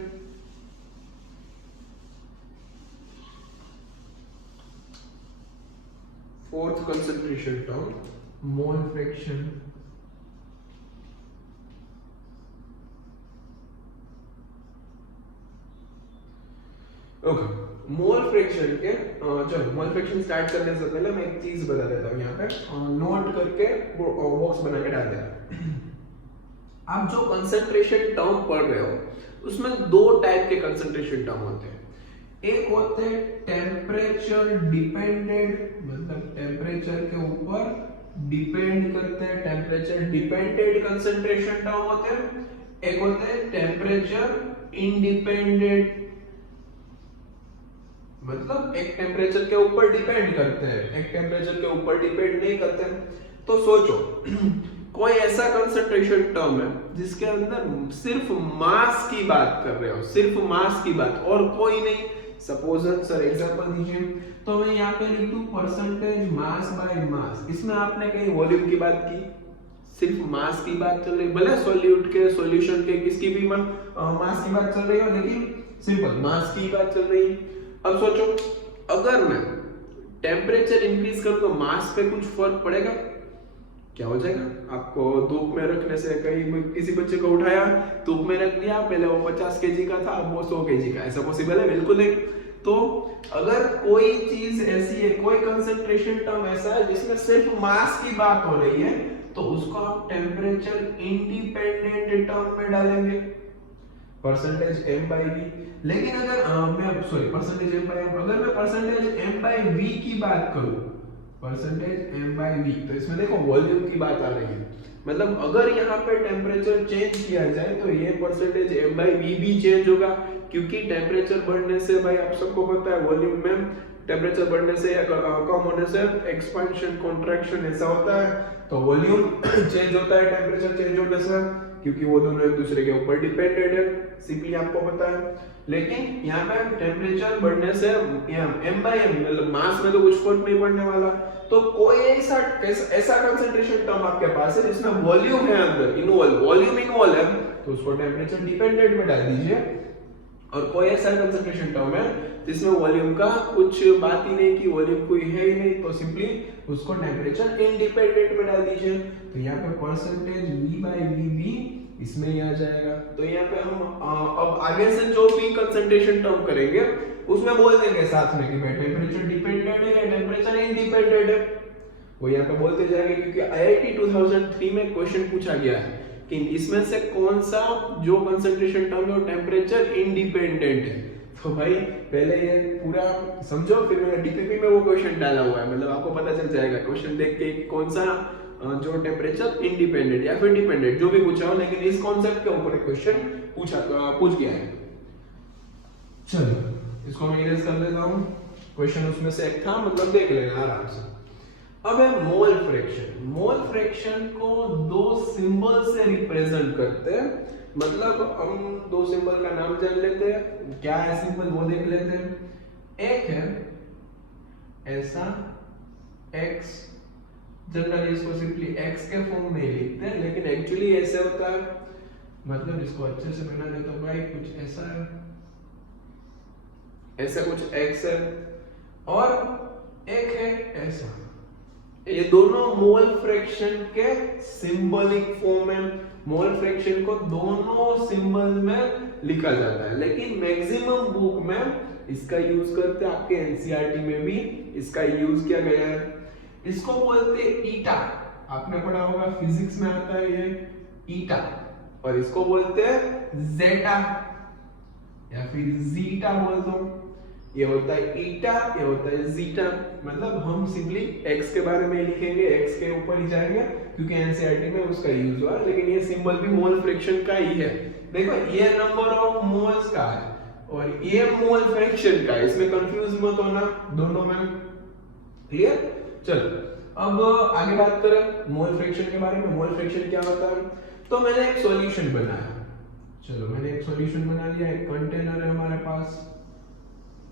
Fourth concentration term mole fraction. Okay, mole fraction के चलो मोल फ्रैक्शन स्टार्ट करने से पहले मैं एक चीज बता देता हूँ, यहाँ पे नोट करके बॉक्स बना के डाल देना। आप जो कंसंट्रेशन टर्म पढ़ रहे हो उसमें 2 टाइप के कंसंट्रेशन टर्म होते हैं। एक होते हैं टेम्परेचर डिपेंडेंट, मतलब टेम्परेचर के ऊपर डिपेंड करते हैं, टेम्परेचर डिपेंडेंट कंसंट्रेशन टर्म होते हैं। एक होते हैं टेम्परेचर इंडिपेंडेंट, मतलब एक टेम्परेचर के ऊपर डिपेंड करते हैं, एक टेम्परेचर के ऊपर डिपेंड नहीं करते। तो सोचो कोई ऐसा कंसंट्रेशन टर्म है जिसके अंदर सिर्फ मास की बात कर रहे हो, सिर्फ मास की बात और कोई नहीं, सपोज सर एग्जांपल दीजिए, तो मैं यहाँ पे लिख दूं परसेंटेज मास बाय मास। इसमें आपने कहीं वॉल्यूम की बात की, सिर्फ मास की बात चल रही, भले सॉल्यूट के सॉल्यूशन के किसकी भी मास की बात चल रही हो, लेकिन सिंपल मास की बात चल रही है। अब सोचो अगर मैं टेम्परेचर इंक्रीज करूं तो मास पे कुछ फर्क पड़ेगा? क्या हो जाएगा? आपको धूप में रखने से, कहीं किसी बच्चे को उठाया धूप में रख दिया, पहले वो 50 केजी का था, अब वो 100 केजी का, ऐसा पॉसिबल है? बिल्कुल नहीं। तो अगर कोई चीज ऐसी है, कोई कंसंट्रेशन टर्म ऐसा है जिसमें सिर्फ मास की बात हो रही है, तो उसको आप टेम्परेचर इंडिपेंडेंट टर्म में डालेंगे, परसेंटेज m बाई v। लेकिन अगर मैं sorry percentage m by m, अगर मैं परसेंटेज m बाई v की बात करूं, परसेंटेज m बाई v, तो इसमें देखो वॉल्यूम की बात आ रही है। मतलब अगर यहाँ पे टेम्परेचर चेंज किया जाए तो ये परसेंटेज m बाई v भी चेंज होगा, क्योंकि टेम्परेचर बढ़ने से भाई आप सबको पता है वॉल्यूम में टेम्परेचर बढ़ने से या कम होने से एक्सपेंशन कॉन्ट्रैक्शन ऐसा होता है, तो वॉल्यूम चेंज होता है टेम्परेचर चेंज होने से, क्योंकि वो दोनों एक दूसरे के ऊपर डिपेंडेंट है, सिंपली आपको पता है। लेकिन यहाँ पे टेम्परेचर बढ़ने से m बाई m मतलब मास में तो कुछ फर्क नहीं पड़ने वाला, तो कोई ऐसा कंसंट्रेशन टर्म आपके पास है जिसमें वॉल्यूम है अंदर इन्वॉल्व, वॉल्यूम इन्वॉल्व है, तो उसको टेम्परेचर डिपेंडेंट में डाल दीजिए। और कोई ऐसा कंसंट्रेशन टर्म है जिसमें वॉल्यूम का कुछ बात ही नहीं, कि वॉल्यूम कोई है ही नहीं, तो सिंपली उसको टेम्परेचर इंडिपेंडेंट में डाल दीजिए। तो यहाँ पे परसेंटेज v बाई वी इसमें ही आ जाएगा। तो यहाँ पे हम अब आगे से जो भी कंसंट्रेशन टर्म करेंगे उसमें बोल देंगे साथ में कि भाई टेम्परेचर डिपेंडेंट है या टेम्परेचर इंडिपेंडेंट है, वो यहाँ पे बोलते जाएंगे, क्योंकि IIT 2003 में क्वेश्चन पूछा गया है कि इसमें से कौन सा जो कंसंट्रेशन टर्म है वो टेम्परेचर इंडिपेंडेंट है। तो भाई पहले ये पूरा समझो, फिर मैंने डीपीपी में वो क्वेश्चन डाला हुआ है, मतलब आपको पता चल जाएगा क्वेश्चन देख के कौन सा जो टेम्परेचर इंडिपेंडेंट या फिर डिपेंडेंट जो भी पूछा हो, लेकिन इस कॉन्सेप्ट के ऊपर क्वेश्चन पूछ गया है। चलो इसको मैं इरेज कर लेता हूँ, क्वेश्चन उसमें से एक था, मतलब देख लेना आराम से। अब है मोल फ्रैक्शन। मोल फ्रैक्शन को दो सिंबल से रिप्रेजेंट करते हैं, मतलब हम दो सिंबल का नाम जान लेते हैं, क्या है सिंबल वो देख लेते हैं। एक है ऐसा x, जनरली इसको सिंपली x के फॉर्म में लिखते हैं, लेकिन एक्चुअली ऐसे होता है, मतलब इसको अच्छे से बना देता हूं भाई, कुछ ऐसा है, ऐसा कुछ x है, और एक है ऐसा। ये दोनों मोल फ्रैक्शन के सिंबलिक फॉर्म है। मोल फ्रैक्शन को दोनों सिंबल में लिखा जाता है, लेकिन मैक्सिमम बुक में इसका यूज करते हैं, आपके एनसीईआरटी में भी इसका यूज किया गया है। इसको बोलते हैं ईटा, आपने पढ़ा होगा फिजिक्स में आता है ये ईटा, और इसको बोलते हैं जेटा या फिर जीटा बोल दो। ये होता है ईटा, ये होता है जीटा, मतलब हम सिंपली x के बारे में लिखेंगे, x के ऊपर ही जाएंगे क्योंकि एनसीईआरटी में उसका यूज हुआ, लेकिन ये सिंबल भी मोल फ्रैक्शन का ही है। देखो ये नंबर ऑफ मोल्स का है और ये मोल फ्रैक्शन का है, इसमें कंफ्यूज मत होना दोनों में, क्लियर। चलो अब आगे बात करें मोल फ्रैक्शन के बारे में। मोल फ्रैक्शन क्या होता है, तो मैंने एक सॉल्यूशन बनाया, चलो मैंने एक सॉल्यूशन बना लिया, एक कंटेनर है हमारे पास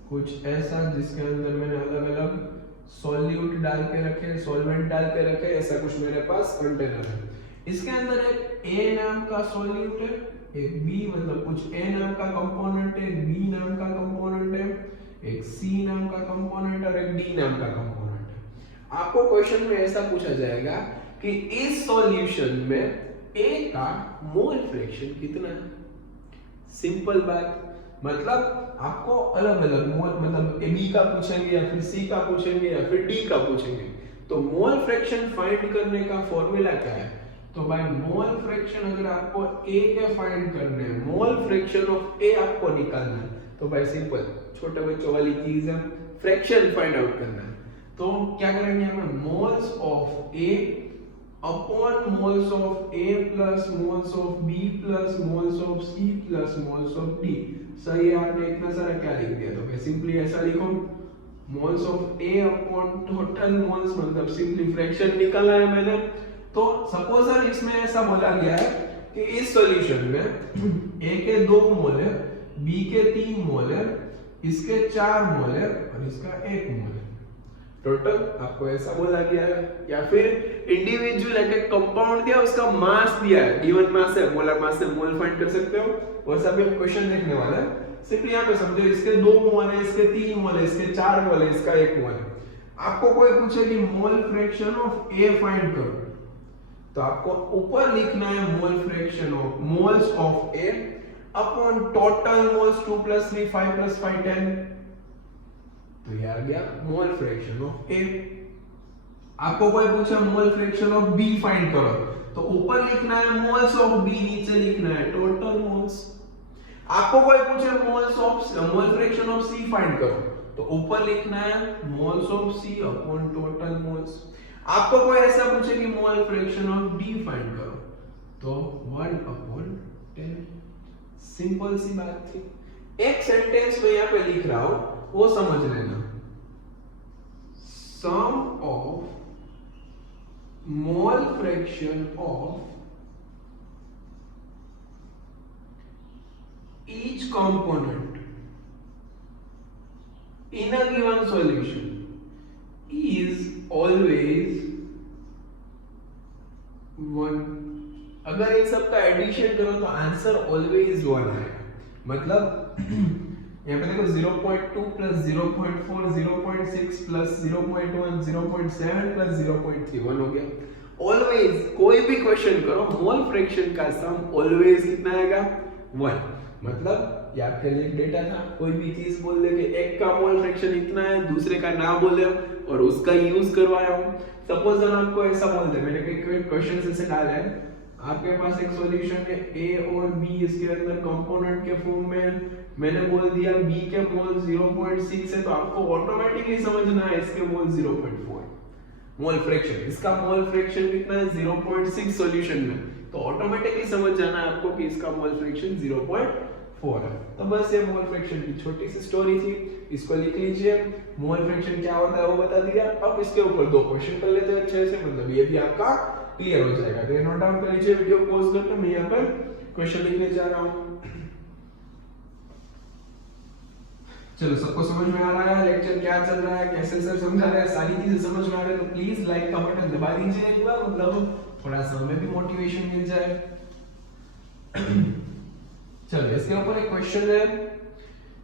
कुछ ऐसा, जिसके अंदर मैंने अलग अलग सॉल्यूट डाल के रखे, सॉल्वेंट डाल के रखे, ऐसा कुछ मेरे पास कंटेनर है। इसके अंदर एक A नाम का सॉल्यूट है, एक B मतलब कुछ A नाम का कंपोनेंट है, एक B नाम का कंपोनेंट है, एक C नाम का कंपोनेंट और एक D नाम का कंपोनेंट है। आपको क्वेश्चन में ऐसा पूछा जाएगा कि इस सॉल्यूशन में A का मोल फ्रैक्शन कितना है। सिंपल बात, मतलब आपको अलग अलग मोल, मतलब AB का पूछेंगे या फिर C का पूछेंगे या फिर D का पूछेंगे, तो मोल फ्रैक्शन फाइंड करने का फॉर्मूला क्या है। तो भाई मोल फ्रैक्शन अगर आपको A के फाइंड करने हैं, मोल फ्रैक्शन ऑफ A आपको निकालना है, तो भाई सिंपल छोटे बच्चों वाली चीज है, फ्रैक्शन फाइंड आउट करना है। तो क्या करेंगे हमें, moles of A upon moles of A plus moles of B plus moles of C plus moles of D। सही है, आपने इतना सारा क्या लिख दिया, तो सिंपली ऐसा लिखो moles of A upon total moles, मतलब सिंपली फ्रैक्शन निकाला है मैंने। तो सपोज इसमें ऐसा बोला गया है कि इस सॉल्यूशन में A के 2 मोल है, B के 3 मोल है इसके 4 मोल है और इसका 1 मोल है टोटल, आपको ऐसा बोला गया है। या फिर इंडिविजुअल एक कंपाउंड दिया, उसका मास दिया है, गिवन मास है, मोलर मास है, मोल फाइंड कर सकते हो। वैसा भी हम क्वेश्चन देखने वाला है। सिंपली यहाँ पे समझो, इसके 2 मोल है, इसके 3 मोल है, इसके 4 मोल है, इसका 1 मोल है। आपको कोई पूछे कि mole fraction of A find करो, तो आपको ऊपर लिखना है mole fraction of moles of A upon total moles 2 + 3 5 + 5 10। तो ये आ गया मोल फ्रैक्शन ऑफ ए। आपको कोई पूछे mole fraction of B find करो, तो ऊपर लिखना है मोल्स ऑफ बी, नीचे लिखना है टोटल मोल्स। आपको कोई पूछे mole fraction of C find करो, तो ऊपर लिखना है moles of C upon total moles. आपको कोई ऐसा पूछे कि mole fraction of D find करो, तो 1/10। सिंपल सी बात थी। एक सेंटेंस में यहाँ पे लिख रहा हूं, वो समझ लेना। Sum of mole fraction of each component in a given solution is always 1। अगर इन सब का एडिशन करो तो आंसर ऑलवेज 1 आएगा। मतलब यहाँ पे देखो 0.2 + 0.4 0.6 + 0.1 0.7 + 0.3 1 हो गया। ऑलवेज कोई भी क्वेश्चन करो, मोल फ्रैक्शन का सम ऑलवेज कितना आएगा? 1। मतलब ये आपके लिए डेटा था, कोई भी चीज बोल दे कि एक का मोल फ्रैक्शन इतना है, दूसरे का ना बोले और उसका यूज करवाया हूं। सपोज हम आपको ऐसा बोल दे, मैंने कई क्वेश्चन ऐसे डाले हैं, आपके पास एक सॉल्यूशन है ए और बी, इसके अंदर कंपोनेंट के फॉर्म में मैंने बोल दिया बी के मोल 0.6 है, तो आपको ऑटोमेटिकली समझना है इसके मोल 0.4 मोल फ्रैक्शन। इसका मोल फ्रैक्शन कितना है? 0.6 सॉल्यूशन में, तो ऑटोमेटिकली समझ जाना है आपको कि इसका मोल फ्रैक्शन 0.4 है। तो बस ये मोल फ्रैक्शन की छोटी सी स्टोरी थी, इसको लिख लीजिए। मोल फ्रैक्शन क्या होता है वो बता दिया। अब इसके ऊपर 2 क्वेश्चन कर लेते हैं अच्छे से, मतलब ये भी आपका क्लियर हो जाएगा। तो नोट डाउन कर लीजिए, वीडियो पॉज करके मैं यहाँ पर क्वेश्चन लिखने जा रहा हूँ। चलो, सबको समझ में आ रहा है लेक्चर क्या चल रहा है, कैसे सर समझा रहा है, सारी चीजें समझ में आ रही है, तो प्लीज लाइक का बटन दबा दीजिए एक बार, मतलब थोड़ा सा हमें भी मोटिवेशन मिल जाए। चलिए, इसके ऊपर एक क्वेश्चन है,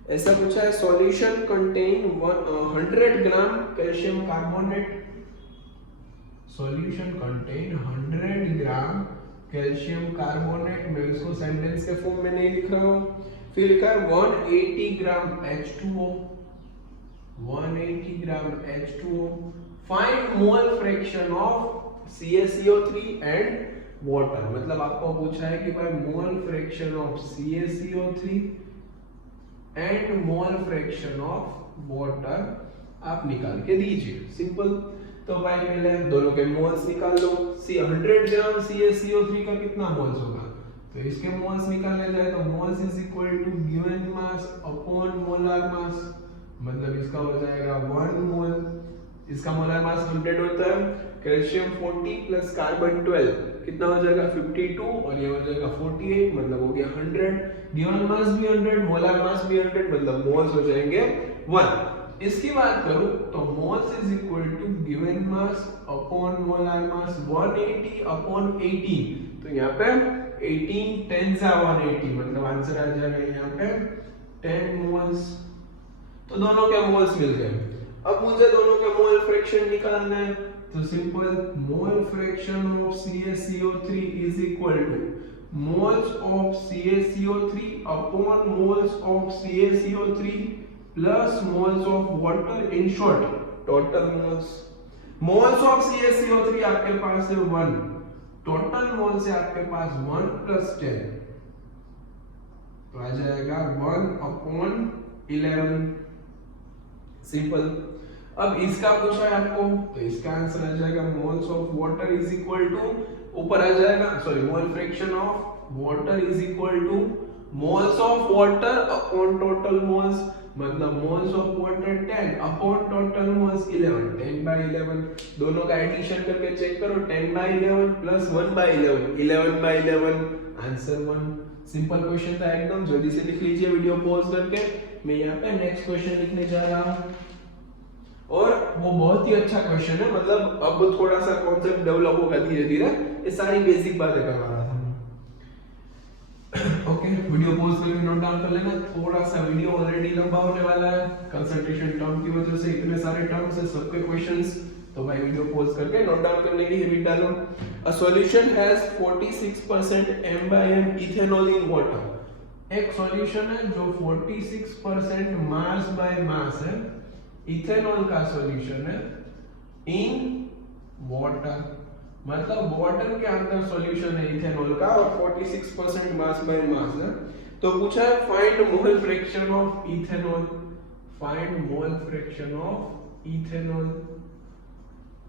ऐसा पूछा है, सॉल्यूशन कंटेन 100 ग्राम कैल्शियम कार्बोनेट। सॉल्यूशन कंटेन 100 ग्राम कैल्शियम कार्बोनेट। मैं इसको सेंटेंस के फॉर्म में नहीं लिख रहा हूँ। फिर लिखा है 180 ग्राम H2O, 180 gram H2O। Find mole fraction of CaCO3 and water. मतलब आपको पूछा है कि भाई मोल fraction of CaCO3 and mole fraction of water आप निकाल के दीजिए। सिंपल। तो भाई पहले दोनों के मोल्स निकाल लो। 100 ग्राम CaCO3 का कितना मोल्स होगा, तो इसके मोल्स निकालने जाए तो moles is equal to given mass upon molar mass. मतलब इसका हो जाएगा 1 मोल, इसका मोलर मास 100 होता है, कैल्शियम 40 प्लस कार्बन 12 कितना हो जाएगा 52, और ये हो जाएगा 48, मतलब हो गया 100। गिवन मास भी 100, मोलर मास भी 100, मतलब मोल्स हो जाएंगे 1। इसकी बात करूं तो moles is equal to given mass upon molar mass 180 upon 18। तो यहाँ पे 18 10 जा 180, मतलब आंसर आ जाएगा यहाँ पे 10 मोल्स। तो दोनों के मोल्स मिल गए। अब मुझे दोनों के मोल फ्रैक्शन निकालना है, तो simple, mole fraction of CaCO3 is equal to moles of CaCO3 upon moles of CaCO3 plus moles of water, in short total moles. Moles of CaCO3 आपके पास है 1, टोटल मोल्स है आपके पास 1 प्लस 10, तो आ जाएगा 1/11। Simple. अब इसका पूछा है आपको, तो इसका आंसर आ जाएगा moles of water is equal to, ऊपर आ जाएगा sorry, mole fraction of water is equal to moles of water upon total moles. मतलब moles of water 10 upon total moles 11, 10/11। दोनों का एडिशन करके चेक करो, 10/11 प्लस 1/11, 11/11, आंसर 1। सिंपल क्वेश्चन था एकदम, जल्दी से लिख लीजिए वीडियो पॉज करके। मैं यहाँ पे नेक्स्ट क्वेश्चन लिखने जा रहा हूँ और वो बहुत ही अच्छा क्वेश्चन है, मतलब अब थोड़ा सा कॉन्सेप्ट डेवलप होगा धीरे धीरे, ये सारी बेसिक बातें करवा रहा था मैं। ओके, वीडियो पॉज करके नोट डाउन कर लेना, थोड़ा सा वीडियो ऑलरेडी लंबा होने वाला है कंसंट्रेशन टर्म की वजह से, इतने सारे टर्म्स है सबके क्वेश्चंस, तो भाई वीडियो पॉज करके नोट डाउन करने की हैबिट डालो। A solution has 46% m/m ethanol in water. एक सॉल्यूशन है जो 46% मास बाय मास है, इथेनॉल का सॉल्यूशन है इन वाटर, मतलब वाटर के अंदर सॉल्यूशन है इथेनॉल का और 46% मास बाय मास है। तो पूछा है find mole fraction of ethanol, find mole fraction of ethanol,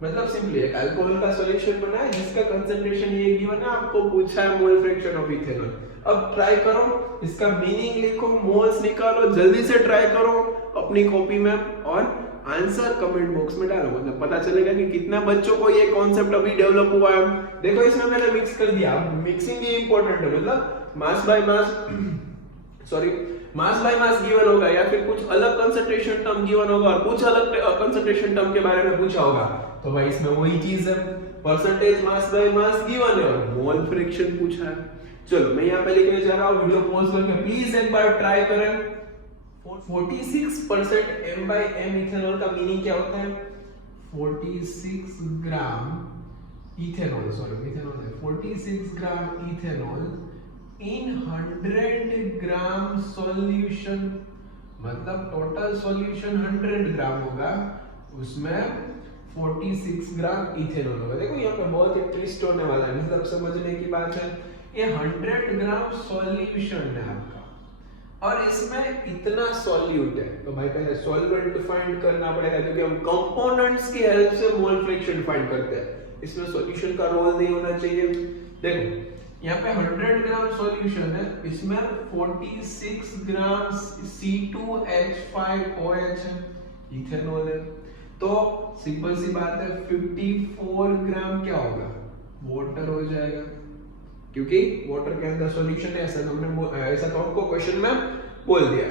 मतलब सिंपली एक अल्कोहल का सॉल्यूशन बना है जिसका कंसंट्रेशन ये गिवन है, आपको पूछा है मोल फ्रैक्शन ऑफ इथेनॉल। अब ट्राई करो, इसका मीनिंग लिखो, मोल्स निकालो, जल्दी से ट्राई करो अपनी कॉपी में और आंसर कमेंट बॉक्स में डालो, मतलब पता चलेगा कि कितना बच्चों को ये कॉन्सेप्ट अभी डेवलप हुआ है। देखो इसमें मैंने मिक्स कर दिया, मिक्सिंग ही इंपॉर्टेंट है, मतलब मास by mass sorry mass by mass given होगा या फिर कुछ अलग कंसंट्रेशन टर्म गिवन होगा और कुछ अलग कंसंट्रेशन टर्म के बारे में पूछा होगा, तो भाई इसमें वही चीज है, percentage mass by mass given है और मोल फ्रैक्शन पूछा है। चलो मैं यहाँ पे लिखने जा रहा हूँ, वीडियो पॉज करके प्लीज एक बार ट्राई करें। 46% m/m इथेनॉल का मीनिंग क्या होता है? 46 ग्राम इथेनॉल, सॉरी इथेनॉल है, 46 ग्राम इथेनॉल इन 100 ग्राम सॉल्यूशन, मतलब टोटल सॉल्यूशन 100 ग्राम होगा, उसमें 46 ग्राम इथेनॉल होगा। देखो यहाँ पे बहुत ही ट्विस्ट होने वाला है, मतलब समझने की बात है, ये 100 ग्राम सॉल्यूशन है आपका और इसमें इतना सॉल्यूट है, तो भाई पहले सॉल्वेंट फाइंड करना पड़ेगा क्योंकि हम कंपोनेंट्स की हेल्प से मोल फ्रैक्शन फाइंड करते हैं, इसमें सॉल्यूशन का रोल नहीं होना चाहिए। देखो यहाँ पे 100 ग्राम सॉल्यूशन है, इसमें 46 ग्राम C2H5OH है, इथेनॉल है, तो सिंपल सी बात है 54 ग्राम क्या होगा? वाटर हो जाएगा, क्योंकि वाटर के अंदर सॉल्यूशन है, ऐसा तो हमको क्वेश्चन में बोल दिया।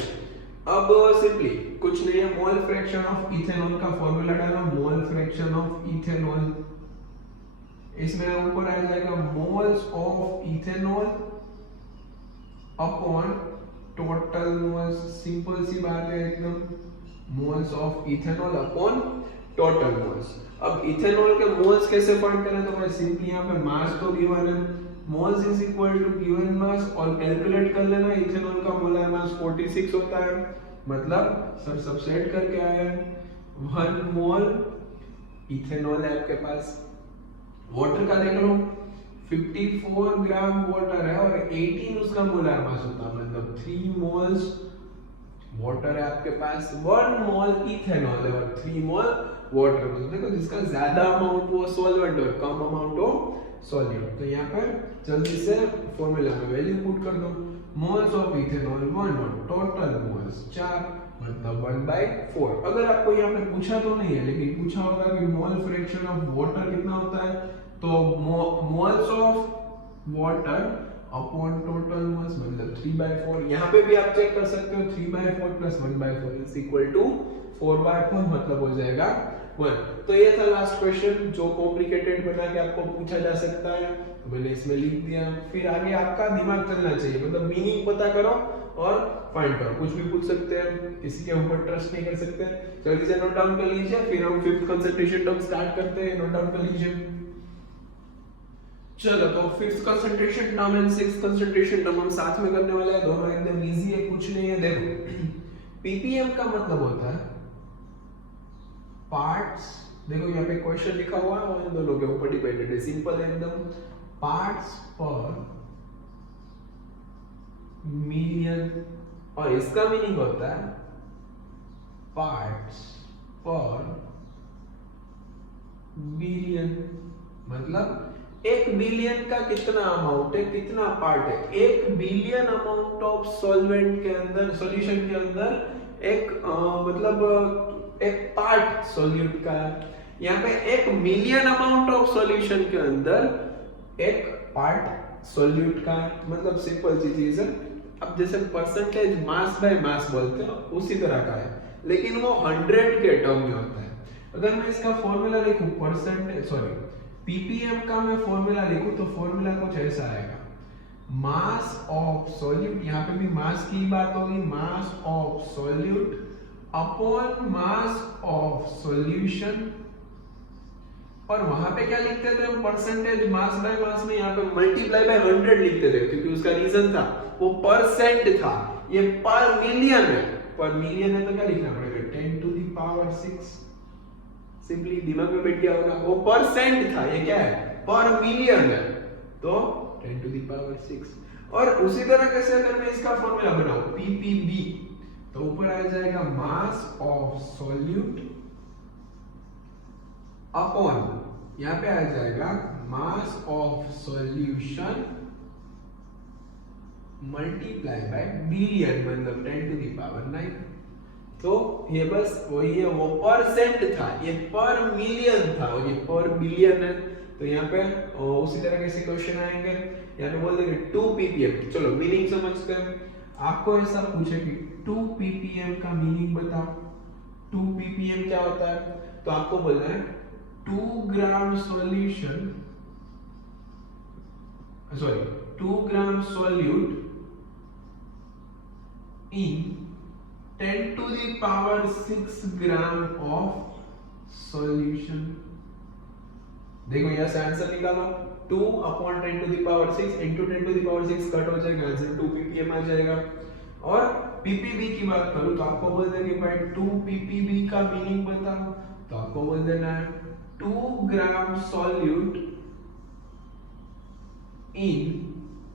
अब सिंपली कुछ नहीं है, मोल फ्रैक्शन ऑफ इथेनॉल का फॉर्मूला डालो, मोल फ्रैक्शन ऑफ इथेनॉल, इसमें ऊपर आ जाएगा moles of ethanol upon total moles, simple सी बात है एकदम, moles of ethanol upon total moles. अब इथेनॉल के मोल्स कैसे फाइंड करें? तो भाई सिंपली यहाँ पे मास तो गिवन है, moles is equal to given mass और कैलकुलेट कर लेना, इथेनॉल का मोलर मास 46 होता है, मतलब सर सबसेट करके आया है 1 मोल इथेनॉल है आपके पास। वाटर का देख लो 54 ग्राम वाटर है और 18 उसका मोलर मास होता है, मतलब 3 मोल्स वाटर है आपके पास, 1 मोल इथेनॉल है और 3 मोल वाटर। देखो जिसका ज्यादा अमाउंट वो सॉल्वेंट और कम अमाउंट हो सॉल्यूट, तो यहाँ पर जल्दी से फॉर्मूला में वैल्यू पुट कर दो, मोल्स ऑफ इथेनॉल 1 और टोटल मोल्स 4, मतलब 1/4। अगर आपको यहाँ पे पूछा तो नहीं है लेकिन पूछा होगा कि मोल फ्रैक्शन ऑफ वाटर कितना होता है, तो moles of water upon total moles, मतलब 3/4। यहाँ पे भी आप चेक कर सकते हो 3/4 प्लस 1/4 इज इक्वल टू 4/4, मतलब हो जाएगा 1। तो ये था लास्ट क्वेश्चन जो कॉम्प्लिकेटेड बना के आपको पूछा जा सकता है, तो मैंने इसमें लिख दिया। फिर आगे आपका दिमाग चलना चाहिए, मतलब मीनिंग पता करो और फाइंड करो, कुछ भी पूछ सकते हैं, किसी के ऊपर ट्रस्ट नहीं कर सकते। जल्दी से नोट डाउन कर लीजिए, फिर हम 5th कंसंट्रेशन टर्म स्टार्ट करते हैं, नोट डाउन कर लीजिए। चलो तो 5th concentration term and 6th concentration term हम साथ में करने वाले हैं, दोनों एकदम इजी है, कुछ नहीं है। देखो पीपीएम का मतलब होता है पार्ट्स, देखो यहाँ पे क्वेश्चन लिखा हुआ है और इन दोनों के ऊपर डिपेंडेंट है, सिंपल है एकदम, पार्ट्स पर मिलियन, और इसका मीनिंग होता है पार्ट्स पर बिलियन, मतलब 1 बिलियन का कितना अमाउंट है, कितना पार्ट है, 1 बिलियन अमाउंट ऑफ सॉल्वेंट के अंदर, सॉल्यूशन के अंदर एक मतलब एक पार्ट सॉल्यूट का है। यहाँ पे 1 मिलियन अमाउंट ऑफ सॉल्यूशन के अंदर एक पार्ट सॉल्यूट का है, मतलब सिंपल सी चीज है अब जैसे परसेंटेज मास बाय मास बोलते हैं उसी तरह का है, लेकिन वो 100 के टर्म में होता है। अगर मैं इसका फॉर्मूला लिखूं पीपीएम का मैं फॉर्मूला लिखूं तो फॉर्मूला कुछ ऐसा आएगा, मास ऑफ सॉल्यूट, यहाँ पे भी मास की बात होगी, मास of solute upon mass of solution, और वहां पे क्या लिखते थे हम, परसेंटेज मास बाय मास में यहाँ पे मल्टीप्लाई बाय 100 लिखते थे, क्योंकि उसका रीजन था वो परसेंट था, ये पर मिलियन है, पर मिलियन है तो क्या लिखना पड़ेगा 10 टू द पावर 6, सिंपली दिमाग में बैठ गया होगा, वो परसेंट था, ये क्या है पर मिलियन है, तो 10 टू द पावर 6। और उसी तरह कैसे अगर मैं इसका फॉर्मूला बनाऊं पीपीबी, तो ऊपर आ जाएगा मास ऑफ सॉल्यूट अपॉन, यहां पे आ जाएगा मास of solution multiply bye billion, मतलब 10 टू द पावर 9। तो ये बस वही है, वो परसेंट था, ये पर मिलियन था, ये पर बिलियन है। तो यहाँ पे उसी तरह कैसे क्वेश्चन आएंगे, यहाँ पे बोल देंगे 2 ppm, चलो मीनिंग समझते हैं। आपको ऐसा पूछे कि 2 ppm का मीनिंग बताओ, 2 ppm क्या होता है, तो आपको बोलना है 2 gram solution, sorry 2 gram solute in 10 to the power 6 gram of solution. देखो यहां से आंसर निकालो, 2 upon 10 to the power 6 into 10 to the power 6 cut हो जाएगा, आंसर 2 ppm आ जाएगा। और ppb की बात करूं तो आपको बोल देंगे भाई 2 ppb का मीनिंग बताओ, तो आपको बोल देना है 2 gram solute in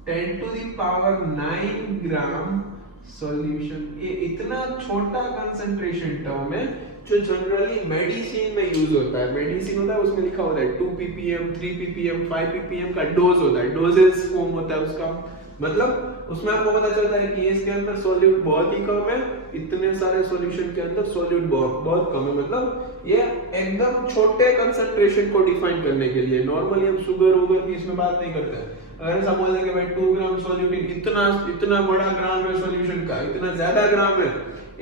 10 to the power 9 gram solution. ये इतना छोटा कंसंट्रेशन टर्म है जो जनरली मेडिसिन में यूज होता है, मेडिसिन होता है उसमें लिखा होता है 2 ppm 3 ppm 5 ppm का डोज होता है, डोजेस फॉर्म होता है उसका, मतलब उसमें आपको पता चलता है कि इसके अंदर सॉल्यूट बहुत ही कम है, इतने सारे सॉल्यूशन के अंदर सॉल्यूट बहुत कम है, मतलब ये एकदम छोटे कंसंट्रेशन को डिफाइन करने के लिए। नॉर्मली हम शुगर वुगर की इसमें बात नहीं करते हैं, अगर ऐसा बोल देंगे भाई 2 ग्राम सॉल्यूट इतना बड़ा ग्राम है सॉल्यूशन का, इतना ज्यादा ग्राम है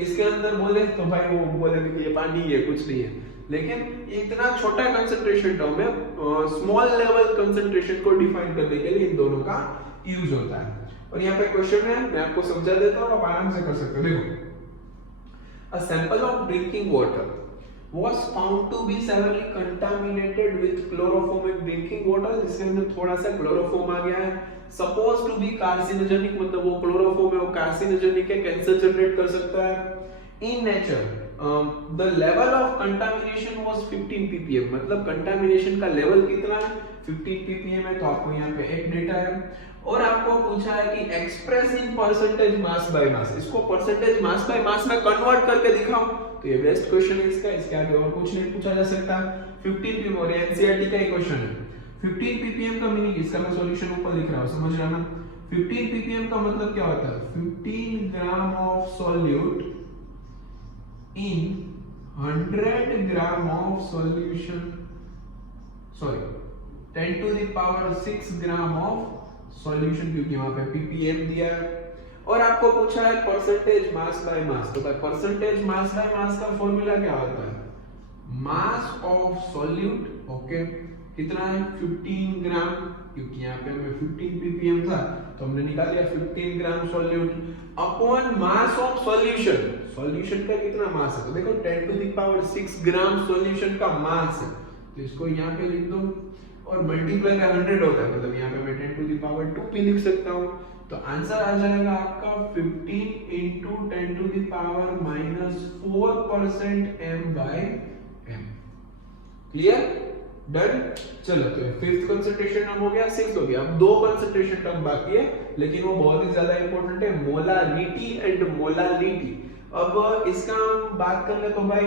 इसके अंदर बोले, तो भाई वो बोलेंगे कि ये पानी है कुछ नहीं है, लेकिन इतना छोटा कंसंट्रेशन टर्म है, स्मॉल लेवल कंसंट्रेशन को डिफाइन करने के लिए इन दोनों का यूज होता है। और यहाँ पे क्वेश्चन है, मैं आपको समझा देता हूँ, आप आराम से कर सकते हो। देखो, a sample of drinking water was found to be severely contaminated with chloroformic drinking water, जिसके अंदर थोड़ा सा क्लोरोफॉर्म आ गया है, supposed to be carcinogenic, मतलब वो क्लोरोफॉर्म है वो कार्सिनोजेनिक है, कैंसर जनरेट कर सकता है। In nature the level of contamination was 15 ppm, मतलब कंटामिनेशन का लेवल कितना है 15 ppm है, तो आपको यहाँ पे एक डेटा है। और आपको पूछा है कि express in percentage mass by मास, इसको परसेंटेज मास बाय मास में कन्वर्ट करके दिखाओ, तो ये बेस्ट क्वेश्चन है इसका, इसके आगे और कुछ नहीं पूछा जा सकता। 15 ppm और एनसीईआरटी का ही क्वेश्चन है। 15 ppm का मीनिंग, इसका मैं सॉल्यूशन ऊपर लिख रहा हूं, समझ रहा ना। 15 ppm का मतलब क्या होता है, 15 gram of solute in 100 gram of solution, sorry 10 to the power 6 gram of solution, क्योंकि वहां पे ppm दिया है। और आपको पूछा है परसेंटेज मास बाय मास, तो भाई परसेंटेज मास बाय मास का फॉर्मूला क्या होता है, मास ऑफ सॉल्यूट, ओके, कितना है 15 ग्राम, क्योंकि यहाँ पे हमें 15 ppm था तो हमने निकाल लिया 15 gram solute upon mass of solution, solution का कितना मास है, तो देखो 10 to the power 6 gram solution का मास है, तो इसको यहाँ पे लिख दो और मल्टीप्लाई बाय 100 होता है, मतलब यहाँ पे मैं 10 टू द पावर 2 भी लिख सकता हूँ, तो आंसर आ जाएगा आपका 15 into 10 to the power -4% m/m। Clear, done. चलो, तो फिफ्थ कंसंट्रेशन टर्म हो गया, सिक्स्थ हो गया, अब दो कंसंट्रेशन टर्म बाकी है, लेकिन वो बहुत ही ज्यादा इंपॉर्टेंट है, मोलारिटी एंड मोलालिटी। अब इसका हम बात कर ले तो भाई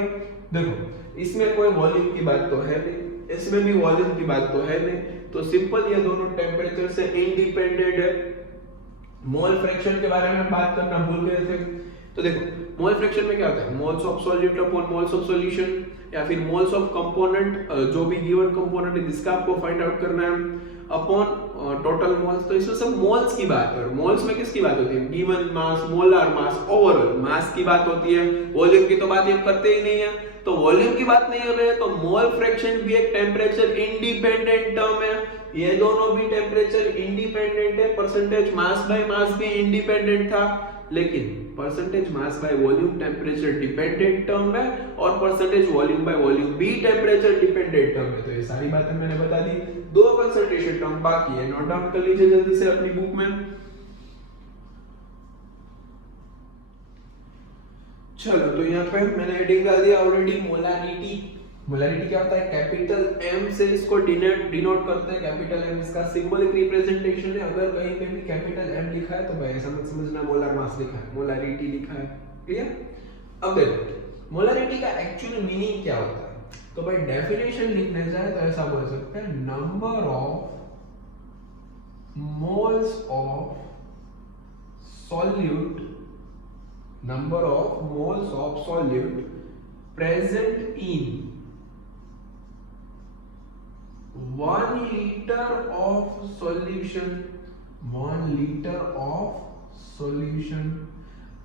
देखो, इसमें कोई वॉल्यूम की बात तो है नहीं, इसमें भी वॉल्यूम की बात तो है नहीं, तो सिंपल ये दोनों टेम्परेचर से इंडिपेंडेंट है। मोल फ्रैक्शन के बारे में बात करना भूल गए थे, तो देखो मोल फ्रैक्शन में क्या होता है, moles of solute upon moles of solution, या फिर मोल्स ऑफ कंपोनेंट जो भी गिवन कंपोनेंट है जिसका आपको फाइंड आउट करना है, अपॉन टोटल मोल्स। तो इसमें सब मोल्स की बात है, और मोल्स में किसकी बात होती है, given mass, molar mass, overall mass की बात होती है। वॉल्यूम की तो बात ये करते ही नहीं है, तो वॉल्यूम की बात नहीं कर रहे हैं, तो मोल फ्रैक्शन भी एक टेम्परेचर इंडिपेंडेंट टर्म है। ये दोनों भी टेम्परेचर इंडिपेंडेंट है। परसेंटेज मास बाय मास भी इंडिपेंडेंट था, लेकिन percentage mass by volume temperature dependent term है, और परसेंटेज वॉल्यूम बाय वॉल्यूम भी टेम्परेचर डिपेंडेंट टर्म है। तो ये सारी बातें मैंने बता दी। दो कंसंट्रेशन टर्म बाकी है, नोट डाउन कर लीजिए जल्दी से अपनी बुक में। चलो, तो यहाँ पे मैंने हेडिंग डाल दिया ऑलरेडी, मोलारिटी। मोलारिटी क्या होता है, कैपिटल एम से इसको डिनोट करते हैं। कैपिटल एम इसका सिंबॉलिक रिप्रेजेंटेशन है। अगर कहीं पे भी कैपिटल एम लिखा है तो भाई ऐसा मत समझना मोलर मास लिखा है, मोलारिटी लिखा है। क्लियर? अब देखो मोलारिटी का एक्चुअल मीनिंग क्या होता है। तो भाई डेफिनेशन लिखने जाए तो ऐसा बोल सकते हैं, number of moles of solute, number of moles of solute present in 1 liter of solution। 1 liter of solution,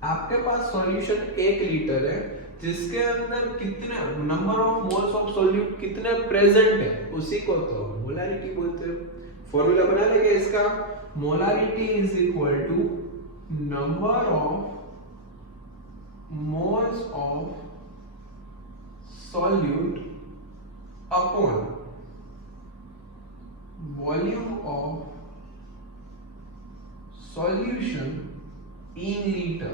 आपके पास सॉल्यूशन 1 लीटर है, जिसके अंदर कितने number of moles of solute कितने प्रेजेंट है, उसी को तो मोलारिटी बोलते हैं। फॉर्मूला बना लेंगे इसका, molarity is equal to number of moles of solute upon volume of solution in liter।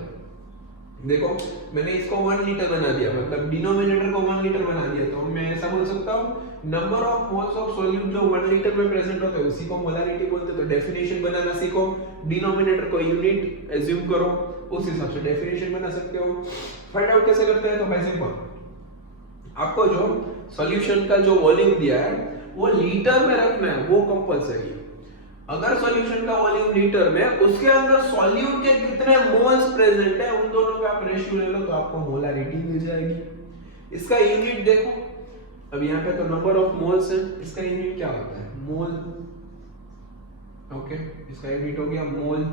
देखो मैंने इसको 1 लीटर बना दिया, मतलब डिनोमिनेटर को 1 लीटर बना दिया, तो मैं ऐसा बोल सकता हूँ number of moles of solute जो 1 लीटर में प्रेजेंट होता है उसी को मोलारिटी बोलते हैं। तो डेफिनेशन बनाना सीखो, डिनोमिनेटर को यूनिट एज्यूम करो, उस हिसाब से डेफिनेशन बना सकते हो। फाइंड आउट कैसे करते हैं, तो भाई सिंपल, आपको जो सॉल्यूशन का जो वॉल्यूम दिया है वो लीटर में रखना है, वो कंपलसरी है। अगर सॉल्यूशन का वॉल्यूम लीटर में, उसके अंदर सॉल्यूट के कितने मोल्स प्रेजेंट है, उन दोनों का आप रेशियो ले लो तो आपको मोलारिटी मिल जाएगी। इसका यूनिट देखो, अब यहाँ पे तो नंबर ऑफ मोल्स है, इसका यूनिट क्या होता है, मोल। ओके, इसका यूनिट हो गया मोल,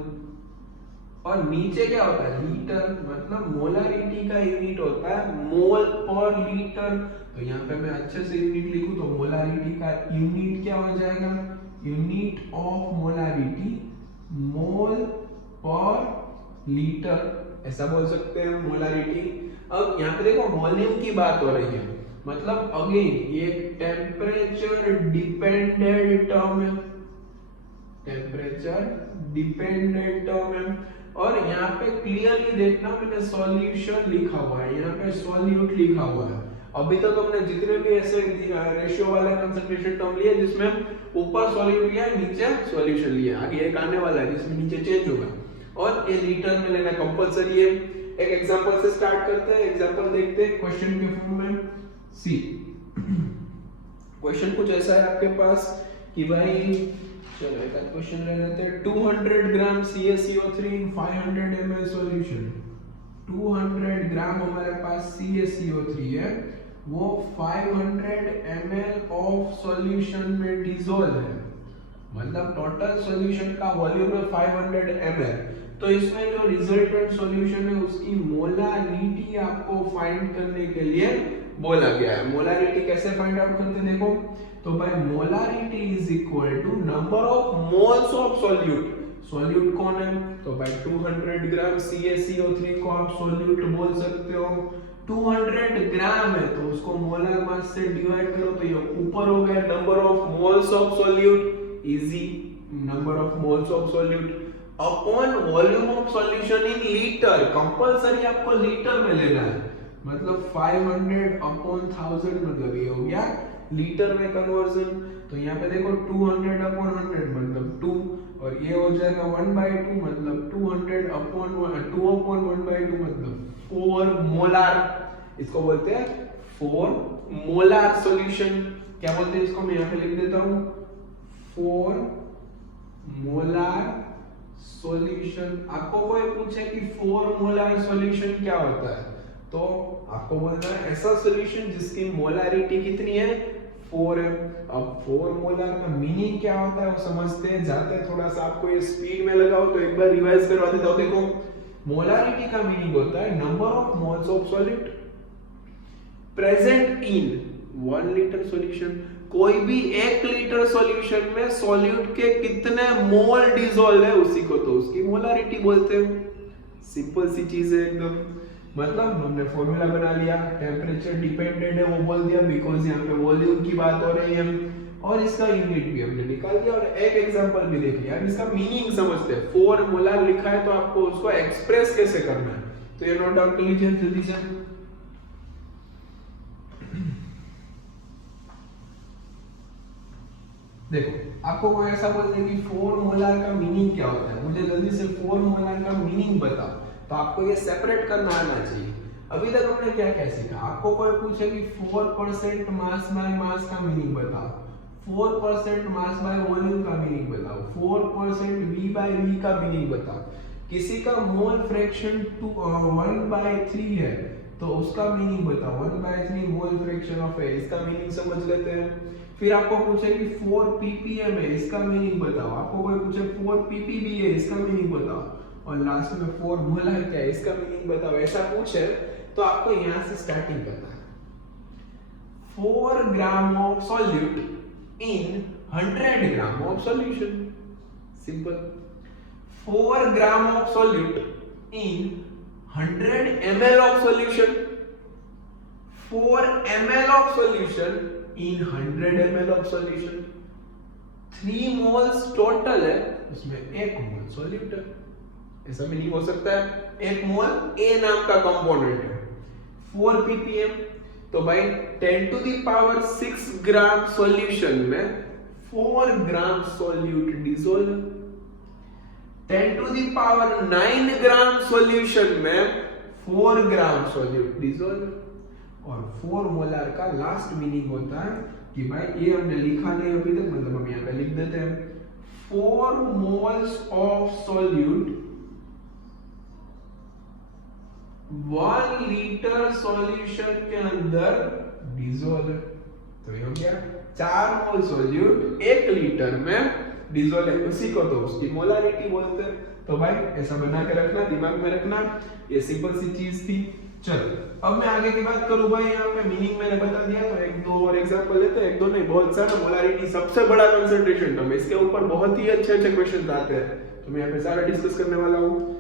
और नीचे क्या होता है, लीटर, मतलब मोलारिटी का यूनिट होता है मोल पर लीटर। तो यहाँ पे मैं अच्छे से यूनिट लिखूं तो मोलारिटी का यूनिट क्या हो जाएगा, यूनिट ऑफ मोलारिटी मोल पर लीटर, ऐसा बोल सकते हैं मोलारिटी। अब यहाँ पे देखो वॉल्यूम की बात हो रही है, मतलब अगेन ये टेम्परेचर डिपेंडेंट टर्म है, टेम्परेचर डिपेंडेंट टर्म है। और यहाँ पे क्लियरली देखना, मैंने सॉल्यूशन लिखा हुआ है, यहाँ पे सॉल्यूट लिखा हुआ है। अभी तक हमने जितने भी ऐसे रेशियो वाला कंसंट्रेशन टर्म लिए जिसमें ऊपर सॉल्यूट लिया है, नीचे सॉल्यूशन लिया, आगे एक आने वाला है जिसमें नीचे चेंज होगा, और ये लीटर में लेना कंपलसरी है। एक एग्जांपल से स्टार्ट करते हैं, एग्जांपल देखते हैं क्वेश्चन के फॉर्म में। सी क्वेश्चन कुछ ऐसा है आपके पास कि भाई, चलो एक क्वेश्चन ले लेते हैं, 200 ग्राम CaCO3 in 500 ml सॉल्यूशन। 200 ग्राम हमारे पास CaCO3 है, वो 500 ml ऑफ सॉल्यूशन में डिसॉल्व है, मतलब टोटल सॉल्यूशन का वॉल्यूम है 500 ml। तो इसमें जो रिजल्टेंट सॉल्यूशन है उसकी मोलारिटी आपको फाइंड करने के लिए बोला गया है। मोलारिटी कैसे फाइंड आउट करते हैं देखो, तो भाई molarity is equal to number of moles of solute. Solute कौन है, तो भाई 200 ग्राम CaCO3 को आप सॉल्यूट बोल सकते हो। 200 ग्राम है तो उसको मोलर मास से डिवाइड करो तो ये ऊपर हो गया number of moles of solute, easy, number of moles of solute upon volume of solution in litre. Compulsory आपको लीटर में लेना है, मतलब 500 अपॉन 1000, मतलब ये हो गया लीटर में कन्वर्जन। तो यहाँ पे देखो 200 अपॉन 100 मतलब 2, और ये हो जाएगा 1/2, मतलब 200 अपॉन 2 अपॉन 1/2 मतलब 4 मोलार। इसको बोलते हैं 4 मोलार सॉल्यूशन। क्या बोलते हैं इसको, मैं यहाँ पे लिख देता हूँ 4 मोलार सॉल्यूशन। आपको कोई पूछे कि 4 मोलर सॉल्यूशन क्या होता है, तो आपको बोलना है ऐसा सॉल्यूशन जिसकी मोलारिटी कितनी है, 4 है। अब 4 मोलर का मीनिंग क्या होता है वो समझते हैं, जाते हैं थोड़ा सा। आपको ये स्पीड में लगाओ तो एक बार रिवाइज करवा देता हूं। देखो, मोलारिटी का मीनिंग होता है number of moles of solute present in 1 litre solution. कोई भी 1 लीटर सॉल्यूशन में सॉल्यूट के कितने मोल डिसॉल्व है उसी को तो उसकी मोलारिटी बोलते हैं। सिंपल सी चीज है एकदम। मतलब हमने फॉर्मूला बना लिया, टेम्परेचर डिपेंडेंट है वो बोल दिया बिकॉज यहाँ पे वॉल्यूम की बात हो रही है, और इसका यूनिट भी हमने निकाल दिया और एक एग्जांपल भी देख लिया। अब इसका मीनिंग समझते हैं। 4 मोलर लिखा है तो आपको उसको एक्सप्रेस कैसे करना है, तो ये नोट डाउन कर लीजिए जल्दी से। देखो, आपको कोई ऐसा बोल दे कि 4 मोलर का मीनिंग क्या होता है, मुझे जल्दी से 4 मोलर का मीनिंग बताओ, तो आपको ये सेपरेट करना आना चाहिए। अभी तक हमने क्या क्या सीखा। आपको कोई पूछे कि 4% मास बाय मास का मीनिंग बताओ, 4% मास बाय वॉल्यूम का मीनिंग बताओ, 4% वी बाय वी का मीनिंग बताओ। किसी का मोल फ्रैक्शन 1/3 है तो उसका मीनिंग बताओ, 1/3 मोल फ्रैक्शन ऑफ एयर, इसका मीनिंग समझ लेते हैं। फिर आपको पूछे कि 4 ppm है, इसका मीनिंग बताओ। आपको कोई पूछे 4 ppb है, इसका मीनिंग बताओ। और लास्ट में 4 मोलर क्या है, इसका मीनिंग बताओ। ऐसा पूछे तो आपको यहां से स्टार्टिंग करना है। 4 ग्राम of solute in 100 gram of solution. Simple. 4 gram of solute in 100 ml of solution, 4 ml of solution in 100 ml of solution, 3 moles total है, उसमें 1 मोल सॉल्यूट है। ऐसा मीनिंग हो सकता है। 1 मोल A नाम का कंपोनेंट है, 4 ppm, तो भाई 10 to the power 6 gram solution में 4 gram solute dissolve. 10 to the power 9 gram solution में 4 ग्राम सॉल्यूट डिसॉल्व। और 4 मोलर का लास्ट मीनिंग होता है कि भाई ये हमने लिखा नहीं अभी तक, मतलब हम यहाँ पे लिख देते हैं 4 moles of solute 1 litre solution के अंदर डिसॉल्व। तो ये हो गया 4 मोल सॉल्यूट 1 लीटर में डिसॉल्व है, उसी को तो उसकी मोलारिटी बोलते हैं। तो भाई ऐसा बना के रखना, दिमाग में रखना, ये सिंपल सी चीज थी। चलो अब मैं आगे की बात करूं। भाई यहाँ पे मीनिंग मैंने बता दिया, तो एक दो और एग्जांपल लेते हैं। एक दो नहीं, बहुत सारा। मोलारिटी सबसे बड़ा कंसंट्रेशन टर्म है, इसके ऊपर बहुत ही अच्छे अच्छे क्वेश्चन आते हैं, तो मैं यहाँ पे सारा डिस्कस करने वाला हूँ।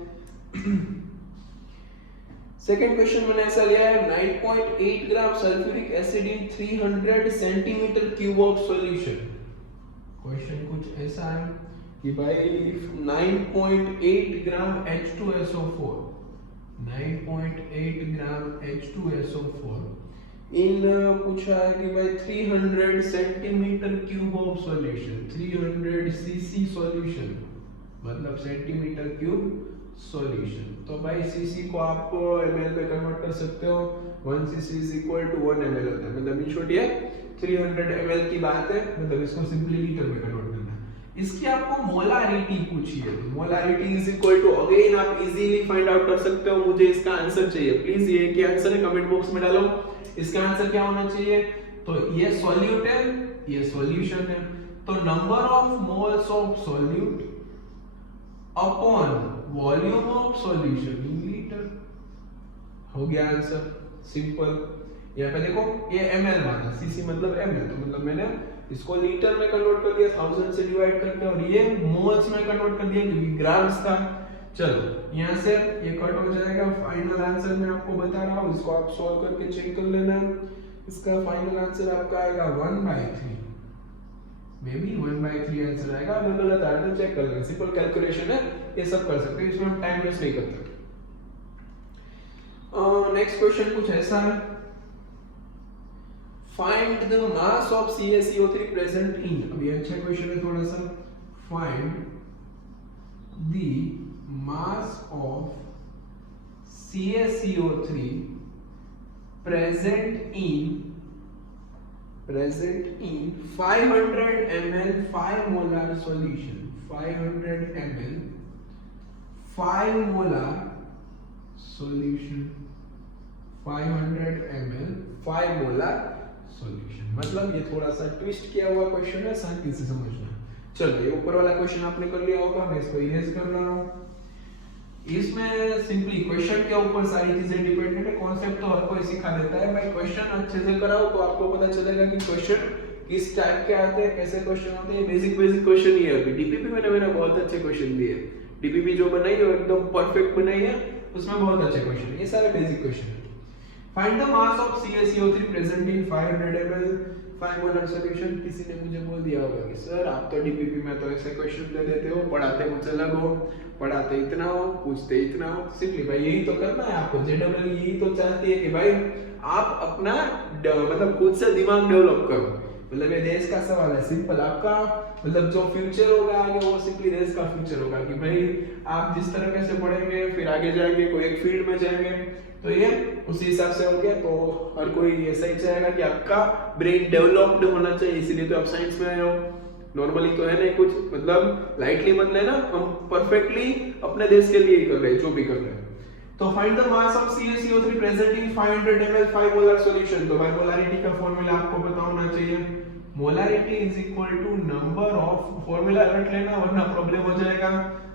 सेकेंड क्वेश्चन मैंने ऐसा लिया है, 9.8 gram sulphuric acid in 300 centimetre cube of solution. Question कुछ ऐसा है कि भाई 9.8 ग्राम H2SO4, 9.8 ग्राम H2SO4 इन पूछा है कि भाई 300 centimetre cube of solution, 300 cc solution, मतलब सेंटीमीटर क्यूब सॉल्यूशन। तो भाई cc को आप ml पे कन्वर्ट कर सकते हो, 1 cc is equal to 1 ml होता है, मतलब इन शॉर्ट ये 300 ml की बात है, मतलब इसको सिंपली लीटर में कन्वर्ट करना है। इसकी आपको मोलारिटी पूछी है, molarity is equal to, again आप इजीली फाइंड आउट कर सकते हो। मुझे इसका आंसर चाहिए, प्लीज ये क्या आंसर है कमेंट बॉक्स में डालो। इसका आंसर क्या होना चाहिए, तो ये सॉल्यूट है, ये सॉल्यूशन है, तो number of moles of solute upon volume of solution in litre, हो गया आंसर। सिंपल। यहाँ पे देखो ये ml माना, cc मतलब ml, तो मतलब मैंने इसको लीटर में कन्वर्ट कर दिया 1000 से डिवाइड करके, और ये मोल्स में कन्वर्ट कर दिया क्योंकि ग्राम्स था। चलो यहाँ से ये कट हो जाएगा। फाइनल आंसर मैं आपको बता रहा हूँ, इसको आप सॉल्व करके चेक कर लेना। इसका फाइनल आंसर आपका आएगा 1/3, मे बी 1/3 आंसर आएगा। अगर गलत आया तो चेक कर लेना, सिंपल कैलकुलेशन है, ये सब कर सकते हैं, इसमें हम टाइम वेस्ट नहीं करते। नेक्स्ट क्वेश्चन कुछ ऐसा है, find the mass of CaCO3 present इन, अभी अच्छा क्वेश्चन है थोड़ा सा, find the mass of CaCO3 present in 500 ml 5 molar solution, 500 ml 5 molar solution, 500 ml 5 molar solution. मतलब ये थोड़ा सा ट्विस्ट किया हुआ क्वेश्चन है, शांति से समझना। चलो ये ऊपर वाला क्वेश्चन आपने कर लिया होगा, मैं इसको इरेज कर रहा हूं। इसमें सिंपली क्वेश्चन के ऊपर सारी चीजें डिपेंडेंट है, कॉन्सेप्ट तो हर कोई सिखा देता है। भाई क्वेश्चन अच्छे से कराओ तो आपको पता चलेगा कि क्वेश्चन किस टाइप के आते हैं, कैसे क्वेश्चन होते हैं। बेसिक क्वेश्चन ही है। अभी डीपीपी में मैंने बहुत अच्छे क्वेश्चन दिए, डीपीपी जो बनाई है एकदम परफेक्ट बनाई है, उसमें बहुत अच्छे क्वेश्चन है। ये सारे बेसिक क्वेश्चन है। Find the mass of CaCO3 present in 500 ml 5 molar solution. किसी ने मुझे बोल दिया होगा कि सर आप तो डीपीपी में तो ऐसे क्वेश्चन दे देते हो, पढ़ाते कुछ अलग हो, पढ़ाते इतना हो, पूछते इतना हो। सिंपली भाई यही तो करना है आपको। जेडब्ल्यू यही तो चाहती है कि भाई आप अपना मतलब खुद से दिमाग डेवलप करो। मतलब ये देश का सवाल है, सिंपल। आपका मतलब जो फ्यूचर होगा आगे, वो सिंपली देश का फ्यूचर होगा कि भाई आप जिस तरह से पढ़ेंगे, फिर आगे जाएंगे, कोई एक फील्ड में जाएंगे, तो ये उसी हिसाब से हो गया। तो हर कोई ऐसा ही चाहेगा कि आपका ब्रेन डेवलप्ड होना चाहिए, इसीलिए तो आप साइंस में आए हो। नॉर्मली तो है नहीं कुछ, मतलब लाइटली मत लेना, हम परफेक्टली अपने देश के लिए ही कर रहे हैं जो भी कर रहे हैं। तो find the mass of CaCO3 present in 500 ml 5 molar solution. तो भाई मोलारिटी का फार्मूला आपको पता होना चाहिए। Molarity is equal to number of, formula रट लेना वरना प्रॉब्लम हो जाएगा।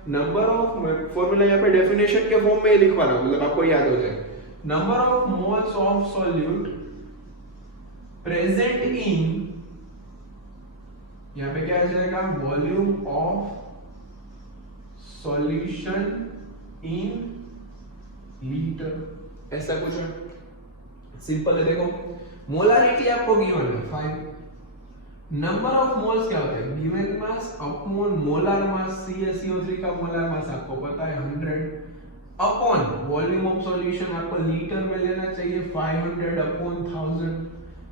नंबर ऑफ, फार्मूला यहाँ पे डेफिनेशन के फॉर्म में ही लिखवा रहा हूं, मतलब आपको याद हो जाए। Number of moles of solute present इन, यहाँ पे क्या आ जाएगा, volume of solution in litre, ऐसा कुछ है। सिंपल है। देखो मोलारिटी आपको गिवन है 5, नंबर ऑफ मोल्स क्या होते हैं, गिवन मास अपॉन मोलर मास। CaCO3 का मोलर मास आपको पता है 100 अपॉन वॉल्यूम ऑफ सॉल्यूशन आपको लीटर में लेना चाहिए 500 अपॉन 1000।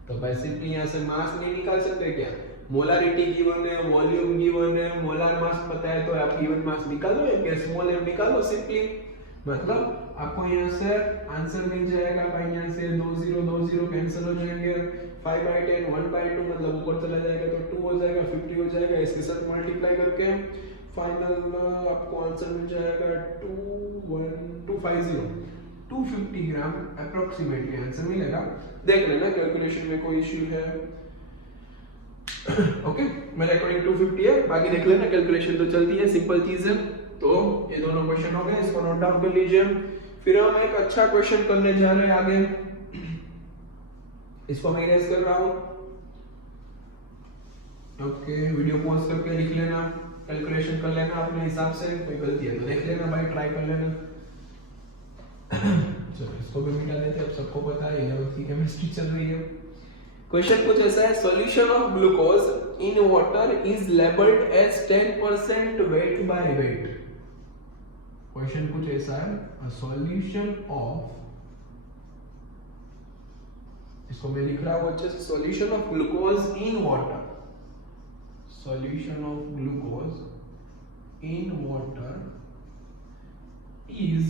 तो बेसिकली यहां से मास नहीं निकाल सकते क्या, मोलारिटी गिवन है, वॉल्यूम गिवन है, मोलर मास पता है, तो आप गिवन मास निकालो या स्मॉल m निकालो सिंपली। मतलब आपको यहाँ से आंसर मिल जाएगा भाई, यहाँ से 2 0 2 0 कैंसिल हो जाएंगे, 5/10 1/2 मतलब ऊपर चला जाएगा तो 2 हो जाएगा, 50 हो जाएगा। इसके साथ मल्टीप्लाई करके फाइनल आपको आंसर मिल जाएगा 21250 250 ग्राम अप्रोक्सीमेटली आंसर मिलेगा। देख लेना कैलकुलेशन में कोई इश्यू है। ओके मेरे अकॉर्डिंग 250 है, बाकी देख लेना, कैलकुलेशन तो चलती है, सिंपल चीज है। तो ये दोनों क्वेश्चन हो गए, इसको नोट डाउन कर लीजिए। फिर हम एक अच्छा क्वेश्चन करने जा रहे हैं आगे, इसको मैं इरेज कर रहा हूं। ओके वीडियो पॉज करके लिख लेना, कैलकुलेशन कर लेना अपने हिसाब से, कोई गलती है तो देख लेना भाई, ट्राई कर लेना। चलो इसको भी मिटा देते हैं, अब सबको पता है 11th की केमिस्ट्री चल रही है। क्वेश्चन कुछ ऐसा है, solution of glucose in water is labelled as 10% weight by weight. Question कुछ ऐसा है, अ सॉल्यूशन ऑफ, इसको मैं लिख रहा हूं अच्छे से, solution of glucose in water, solution of glucose in water is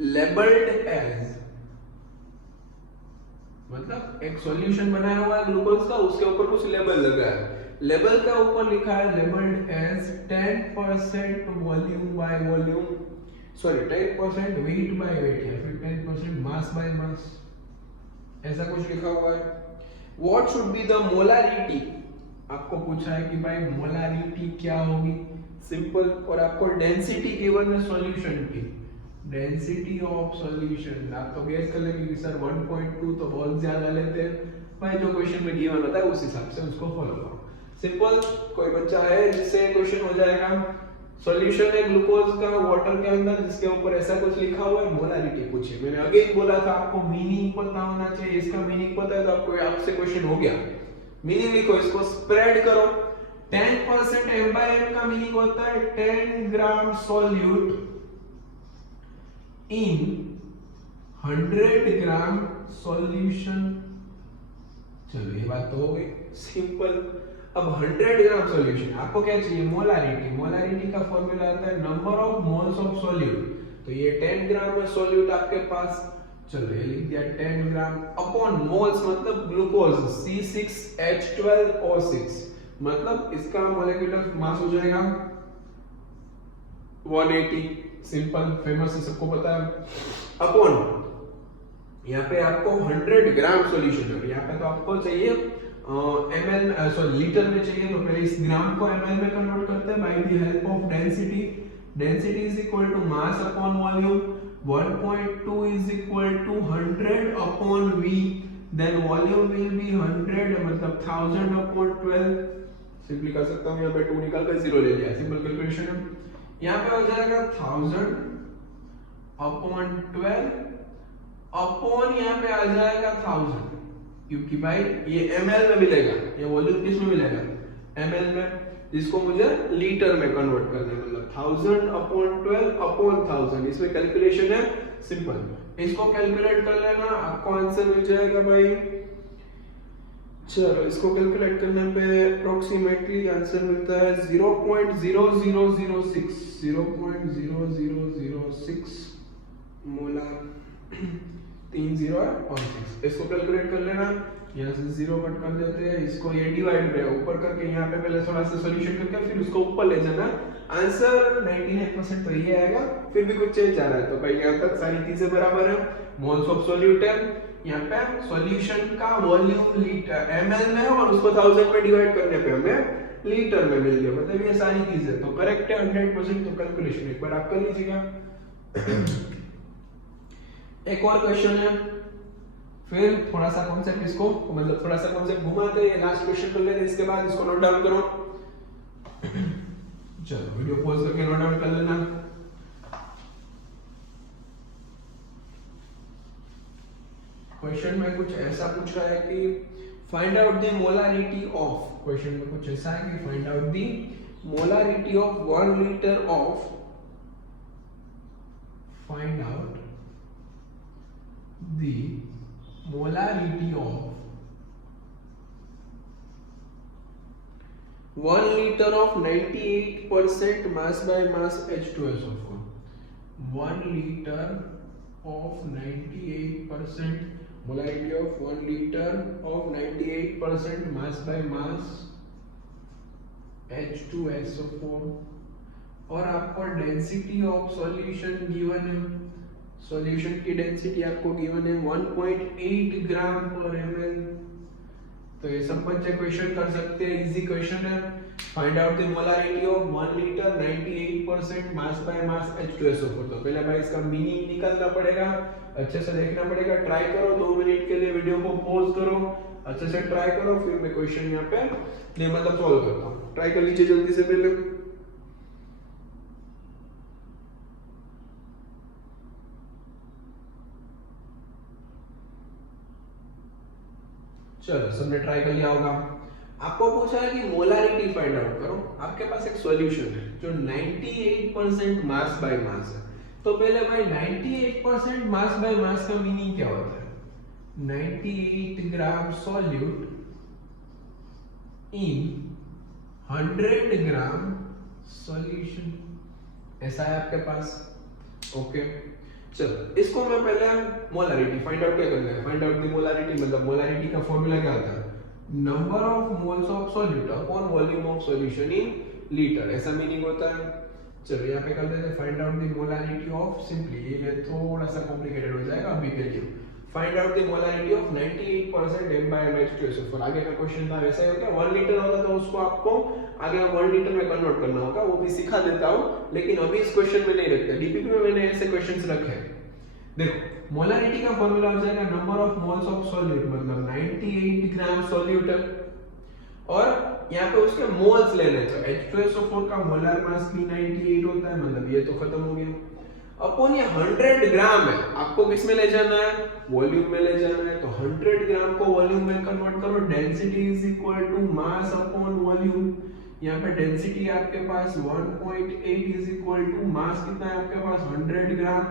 labelled as, मतलब एक सॉल्यूशन बनाया हुआ है ग्लूकोज का, उसके ऊपर कुछ लेबल लगा है, लेबल के ऊपर लिखा है labelled as 10% volume by volume, sorry 10% weight by weight, या फिर 10% मास बाय मास, ऐसा कुछ लिखा हुआ है। What should be the molarity, आपको पूछा है कि भाई मोलारिटी क्या होगी, सिंपल। और आपको डेंसिटी गिवन है सॉल्यूशन की, डेंसिटी ऑफ सॉल्यूशन आप तो गेस कर लेंगे कि सर 1.2 तो बहुत ज्यादा लेते हैं भाई, जो क्वेश्चन में गिवन होता है उस हिसाब से उसको फॉलो करो, सिंपल। कोई बच्चा है जिससे क्वेश्चन हो जाएगा, सॉल्यूशन है ग्लूकोज का वाटर के अंदर, जिसके ऊपर ऐसा कुछ लिखा हुआ है, मोलारिटी पूछिए। मैंने अगेन बोला था आपको मीनिंग पता होना चाहिए, इसका मीनिंग पता है तो आपको आपसे क्वेश्चन हो गया, मीनिंग लिखो, इसको स्प्रेड करो। 10% m/m का मीनिंग होता है 10 ग्राम सॉल्यूट इन 100 ग्राम सॉल्यूशन। चलो ये बात तो हो गई सिंपल। अब 100 ग्राम सॉल्यूशन, आपको क्या चाहिए, मोलारिटी। मोलारिटी का फॉर्मूला आता है number of moles of solute, तो ये 10 ग्राम है सॉल्यूट आपके पास, चलो ये लिख दिया 10 ग्राम अपॉन मोल्स मतलब ग्लूकोज C6H12O6, मतलब इसका मोलेक्युलर मास हो जाएगा 180, सिंपल फेमस है, सबको पता है, अपॉन यहाँ पे आपको 100 ग्राम सॉल्यूशन है, यहाँ पे तो आपको चाहिए ml सॉरी लीटर में चाहिए, तो पहले इस ग्राम को ml में कन्वर्ट करते हैं by the help of density. Density is equal to mass upon volume, 1.2 is equal to 100 upon v, then volume will be 100 मतलब 1000 अपॉन 12। सिंपली कर सकता हूं, यहाँ पे 2 निकाल कर 0 ले लिया, सिंपल कैलकुलेशन है। यहाँ पे हो जाएगा 1000 अपॉन 12 अपॉन यहाँ पे आ जाएगा 1000, क्योंकि भाई ये ml में मिलेगा, ये वॉल्यूम किस में मिलेगा, ml में, जिसको मुझे लीटर में कन्वर्ट करना है, मतलब 1000 अपॉन 12 अपॉन 1000। इसमें कैलकुलेशन है सिंपल, इसको कैलकुलेट कर लेना, आपको आंसर मिल जाएगा भाई। चलो इसको कैलकुलेट करने पे अप्रोक्सीमेटली आंसर मिलता है 0.0006 0.0006 मोलार 30.6। इसको कैलकुलेट कर लेना, यहाँ से 0 कट कर देते हैं, इसको ये डिवाइड में ऊपर करके यहाँ पे पहले थोड़ा सा सॉल्यूशन करके फिर उसको ऊपर ले जाना, आंसर 99% तो ये आएगा। फिर भी कुछ चेंज आ रहा है तो भाई यहाँ तक सारी चीजें बराबर है। मोल्स ऑफ सॉल्यूट है, यहाँ पे सॉल्यूशन का वॉल्यूम लीटर ml में है और उसको 1000 में डिवाइड करने पे हमें लीटर में मिल गया, मतलब ये सारी चीजें तो करेक्ट है 100%। तो कैलकुलेशन एक बार आप कर लीजिएगा। एक और क्वेश्चन है, फिर थोड़ा सा कॉन्सेप्ट इसको मतलब थोड़ा सा कॉन्सेप्ट घुमाते हैं, लास्ट क्वेश्चन कर लेते हैं, इसके बाद इसको नोट डाउन करो। चलो वीडियो पॉज करके नोट डाउन कर लेना। क्वेश्चन में कुछ ऐसा पूछ रहा है कि find out the molarity of, question में कुछ ऐसा है कि find out the molarity of 1 litre of, find out the molarity of 1 liter of 98% mass by mass H2SO4, 1 liter of 98% molarity of 1 liter of 98% mass by mass H2SO4, और आपको density of solution given है, solution की density आपको given है 1.8 ग्राम पर ml। तो ये सब बच्चे क्वेश्चन कर सकते हैं, इजी क्वेश्चन है। Find out the molarity of 1 litre 98% mass by mass H2SO4। तो पहले भाई इसका मीनिंग निकालना पड़ेगा, अच्छे से देखना पड़ेगा, ट्राई करो 2 मिनट के लिए वीडियो को पॉज करो, अच्छे से ट्राई करो, फिर मैं क्वेश्चन यहाँ पे मतलब सॉल्व करता हूँ। ट्राई कर लीजिए जल्दी से पहले। चलो सबने ट्राई कर लिया होगा। आपको पूछा है कि मोलारिटी फाइंड आउट करो, आपके पास एक सॉल्यूशन है जो 98% मास बाय मास है। तो पहले भाई 98% मास बाय मास का मीनिंग क्या होता है, 98 ग्राम सॉल्यूट इन 100 ग्राम सॉल्यूशन, ऐसा है आपके पास। ओके चलो इसको मैं पहले मोलारिटी फाइंड आउट क्या करना है, फाइंड आउट द मोलारिटी, मतलब मोलारिटी का फॉर्मूला क्या होता है, number of moles of solute upon volume of solution in litre, ऐसा मीनिंग होता है। चलो यहाँ पे कर देते हैं find out the molarity of, simply ये थोड़ा सा कॉम्प्लिकेटेड हो जाएगा अभी के लिए। Find out the molarity of 98% m by m H2SO4। आगे का क्वेश्चन था वैसा ही होगा, 1 लीटर होता तो उसको आपको आगे 1 लीटर में कन्वर्ट करना होगा, वो भी सिखा देता हूं, लेकिन अभी इस क्वेश्चन में नहीं रखते, डीपीपी में मैंने ऐसे क्वेश्चंस रखे हैं। देखो मोलारिटी का फॉर्मूला हो जाएगा number of moles of solute, मतलब 98 ग्राम सॉल्यूट है और यहाँ पे उसके मोल्स लेने, तो H2SO4 का मोलर मास भी 98 होता है, मतलब ये तो खत्म हो गया। अपॉन ये 100 ग्राम है, आपको किस में ले जाना है, वॉल्यूम में ले जाना है, तो 100 ग्राम को वॉल्यूम में कन्वर्ट करो, density is equal to mass upon volume. यहाँ पे डेंसिटी आपके पास 1.8 इज इक्वल टू मास कितना है आपके पास 100 ग्राम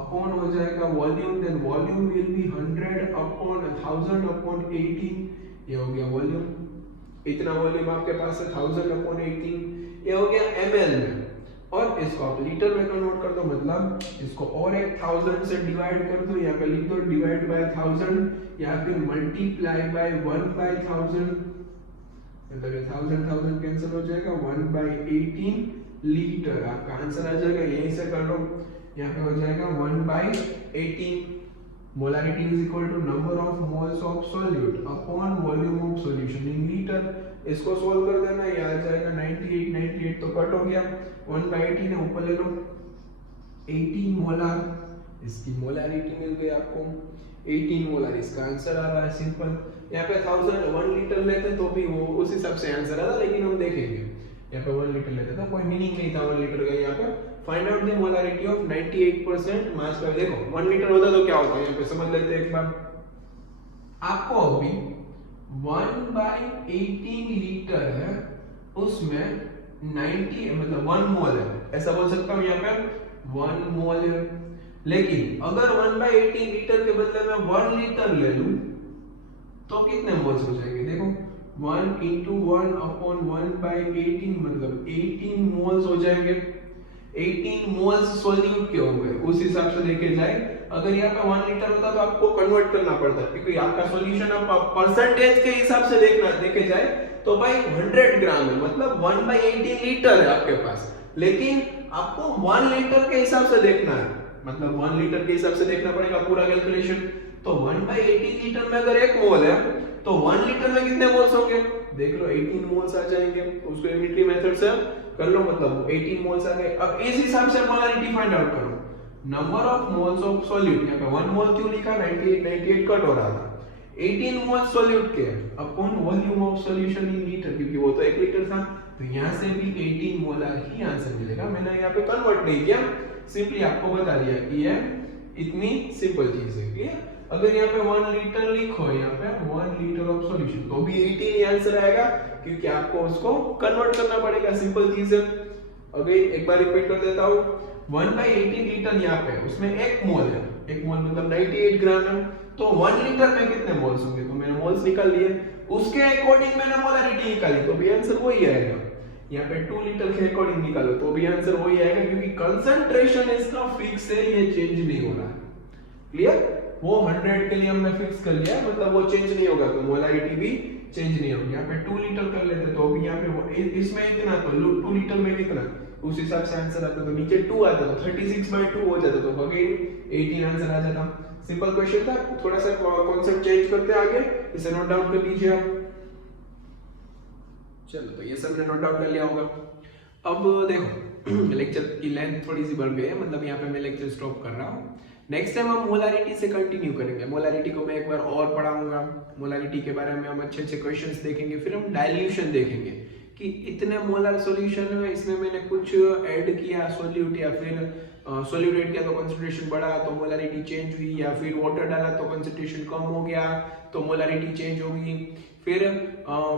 अपॉन हो जाएगा volume, then volume will be 100 upon 1000 upon 18, ये हो गया वॉल्यूम, इतना वॉल्यूम आपके पास है 1000 अपॉन 18, ये हो गया ml में, और इसको आप लीटर में कन्वर्ट कर दो, मतलब इसको और एक 1000 से डिवाइड कर दो, यहाँ पे लिख दो डिवाइड बाय 1000 या फिर मल्टीप्लाई बाय 1 बाय 1000, मतलब ये 1000 कैंसिल हो जाएगा, 1 बाय 18 लीटर। आपका आंसर आ जाएगा, यहीं से कर लो, यहाँ पे हो जाएगा 1/18। Molarity is equal to number of moles of solute upon volume of solution in litre. इसको सोल्व कर देना, ये आ जाएगा 98 तो कट हो गया, 1/18 है, ऊपर ले लो 18 मोलार, इसकी मोलारिटी मिल गई आपको 18 मोलार, इसका आंसर आ रहा है सिंपल। यहाँ पे 1 लीटर लेते तो भी वो उस हिसाब से आंसर आता, लेकिन हम देखेंगे यहाँ पे 1 लीटर लेते तो कोई मीनिंग नहीं था 1 लीटर का। यहाँ पे find out the molarity of 98% मास का। देखो 1 लीटर होता तो क्या होता है, यहाँ पे समझ लेते हैं एक बार। आपको अभी 1/18 लीटर है, उसमें 90 मतलब 1 मोल है, ऐसा बोल सकता हूँ यहाँ पे 1 मोल है। लेकिन अगर 1/18 लीटर के बदले में 1 लीटर ले लूं तो कितने मोल्स हो जाएंगे? देखो 1 × 1 अपॉन 1/18 मतलब 18 मोल्स हो जाएंगे। 18 मोल्स सॉल्यूट के होंगे, उस हिसाब से देखे जाए। अगर यहाँ पे 1 लीटर होता तो आपको कन्वर्ट करना पड़ता, क्योंकि आपका सॉल्यूशन आप परसेंटेज के हिसाब से देखे जाए तो भाई 100 ग्राम है, मतलब 1/18 लीटर है आपके पास। लेकिन आपको 1 लीटर के हिसाब से देखना है, मतलब 1 लीटर के हिसाब से देखना पड़ेगा पूरा कैलकुलेशन। तो 1/18 लीटर में अगर 1 मोल है तो 1 लीटर में कितने मोल्स होंगे? देख लो 18 मोल्स आ जाएंगे, उसको यूनिटरी मेथड से कर लो, मतलब 18 मोल्स आ गए। अब इस हिसाब से मोलारिटी फाइंड आउट करो, number of moles of solute. यहाँ पे 1 मोल क्यों लिखा? 98 कट हो रहा था। 18 मोल्स सॉल्यूट के upon volume of solution in litre, क्योंकि वो तो 1 लीटर था, तो यहाँ से भी 18 मोलार ही आंसर मिलेगा। मैंने यहाँ पे कन्वर्ट नहीं किया, सिंपली आपको बता दिया कि ये इतनी सिंपल चीज है। क्लियर? अगर यहाँ पे 1 लीटर लिखो, यहाँ पे 1 लीटर ऑफ सॉल्यूशन, तो भी 18 ही आंसर आएगा, क्योंकि आपको उसको कन्वर्ट करना पड़ेगा, सिंपल चीज है। अगर एक बार रिपीट कर देता हूँ, 1/18 लीटर यहाँ पे उसमें 1 मोल है, 1 मोल मतलब 98 ग्राम है, तो 1 लीटर में कितने मोल्स होंगे? तो मैंने मोल्स निकाल लिए, उसके अकॉर्डिंग मैंने मोलारिटी निकाली, तो भी आंसर वही आएगा। यहाँ पे 2 लीटर के अकॉर्डिंग निकालो तो भी आंसर वही आएगा, क्योंकि कंसंट्रेशन इसका फिक्स है, ये चेंज नहीं हो रहा है। क्लियर? वो 100 के लिए हमने फिक्स कर लिया, मतलब वो चेंज नहीं होगा, तो मोलारिटी भी चेंज नहीं होगी। यहाँ पे 2 लीटर कर लेते तो अभी यहाँ पे इसमें इतना, तो 2 लीटर में कितना, उस हिसाब से आंसर आता, तो नीचे 2 आता तो 36/2 हो जाता, तो अगेन 18 आंसर आ जाता। सिंपल क्वेश्चन था, थोड़ा सा कॉन्सेप्ट चेंज करते हैं आगे, इसे नोट डाउन कर लीजिए आप। चलो, तो ये सब ने नोट डाउन कर लिया होगा। अब देखो लेक्चर की लेंथ थोड़ी सी बढ़ गई है, मतलब यहाँ पे मैं लेक्चर स्टॉप कर रहा हूँ। नेक्स्ट टाइम हम मोलारिटी से कंटिन्यू करेंगे। मोलारिटी को मैं एक बार और पढ़ाऊंगा, मोलारिटी के बारे में हम अच्छे अच्छे क्वेश्चंस देखेंगे, फिर हम डाइल्यूशन देखेंगे कि इतने मोलर सॉल्यूशन है, इसमें मैंने कुछ ऐड किया सॉल्यूट, या फिर सॉल्यूट ऐड किया तो कंसंट्रेशन बढ़ा तो मोलारिटी चेंज हुई, या फिर वाटर डाला तो कंसंट्रेशन कम हो गया तो मोलारिटी चेंज होगी। फिर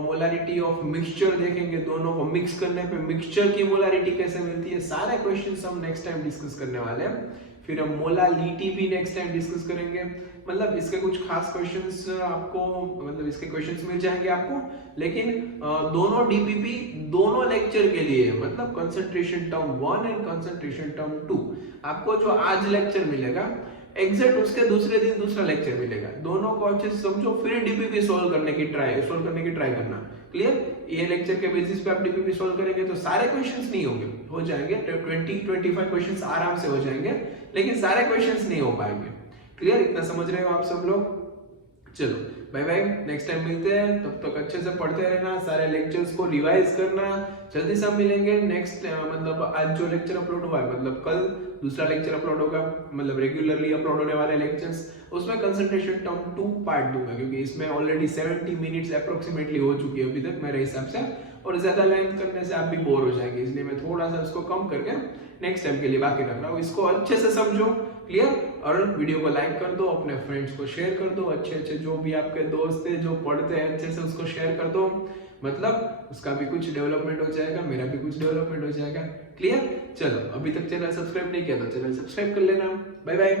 मोलारिटी ऑफ मिक्सचर देखेंगे, दोनों को मिक्स करने पे मिक्सचर की मोलारिटी कैसे मिलती है। सारे क्वेश्चंस हम नेक्स्ट टाइम डिस्कस करने वाले हैं। फिर हम मोलालिटी भी नेक्स्ट टाइम डिस्कस करेंगे, मतलब इसके कुछ खास क्वेश्चंस आपको, मतलब इसके क्वेश्चंस मिल जाएंगे आपको, लेकिन दोनों डीपीपी दोनों लेक्चर के लिए, मतलब concentration term 1 and concentration term 2, आपको जो आज लेक्चर मिलेगा एग्जैक्ट उसके दूसरे दिन दूसरा लेक्चर मिलेगा। दोनों को अच्छे से समझो, फिर डीपीपी सोल्व करने की ट्राई करना। क्लियर? ये लेक्चर के बेसिस पे आप डीपीपी सोल्व करेंगे तो सारे क्वेश्चंस नहीं होंगे, हो जाएंगे 20-25 क्वेश्चंस आराम से हो जाएंगे, लेकिन सारे क्वेश्चंस नहीं हो पाएंगे। क्लियर? इतना समझ रहे हो आप सब लोग? चलो बाय बाय, नेक्स्ट टाइम मिलते हैं, तब तक अच्छे से पढ़ते रहना, सारे लेक्चर्स को रिवाइज करना। जल्दी से हम मिलेंगे नेक्स्ट, मतलब आज जो लेक्चर अपलोड हुआ है, मतलब कल दूसरा लेक्चर अपलोड होगा, मतलब रेगुलरली अपलोड होने वाले लेक्चर्स, उसमें कंसंट्रेशन टर्म 2 पार्ट दूंगा, क्योंकि इसमें ऑलरेडी 70 मिनट्स अप्रोक्सीमेटली हो चुकी है अभी तक मेरे हिसाब से, और ज्यादा लेंथ करने से आप भी बोर हो जाएंगे, इसलिए मैं थोड़ा सा उसको कम करके नेक्स्ट टाइम के लिए बाकी रख रहा हूँ। इसको अच्छे से समझो। क्लियर? और वीडियो को लाइक कर दो, अपने फ्रेंड्स को शेयर कर दो, अच्छे अच्छे जो भी आपके दोस्त हैं जो पढ़ते हैं अच्छे से उसको शेयर कर दो, मतलब उसका भी कुछ डेवलपमेंट हो जाएगा, मेरा भी कुछ डेवलपमेंट हो जाएगा। क्लियर? चलो, अभी तक चैनल सब्सक्राइब नहीं किया तो चैनल सब्सक्राइब कर लेना। Bye bye.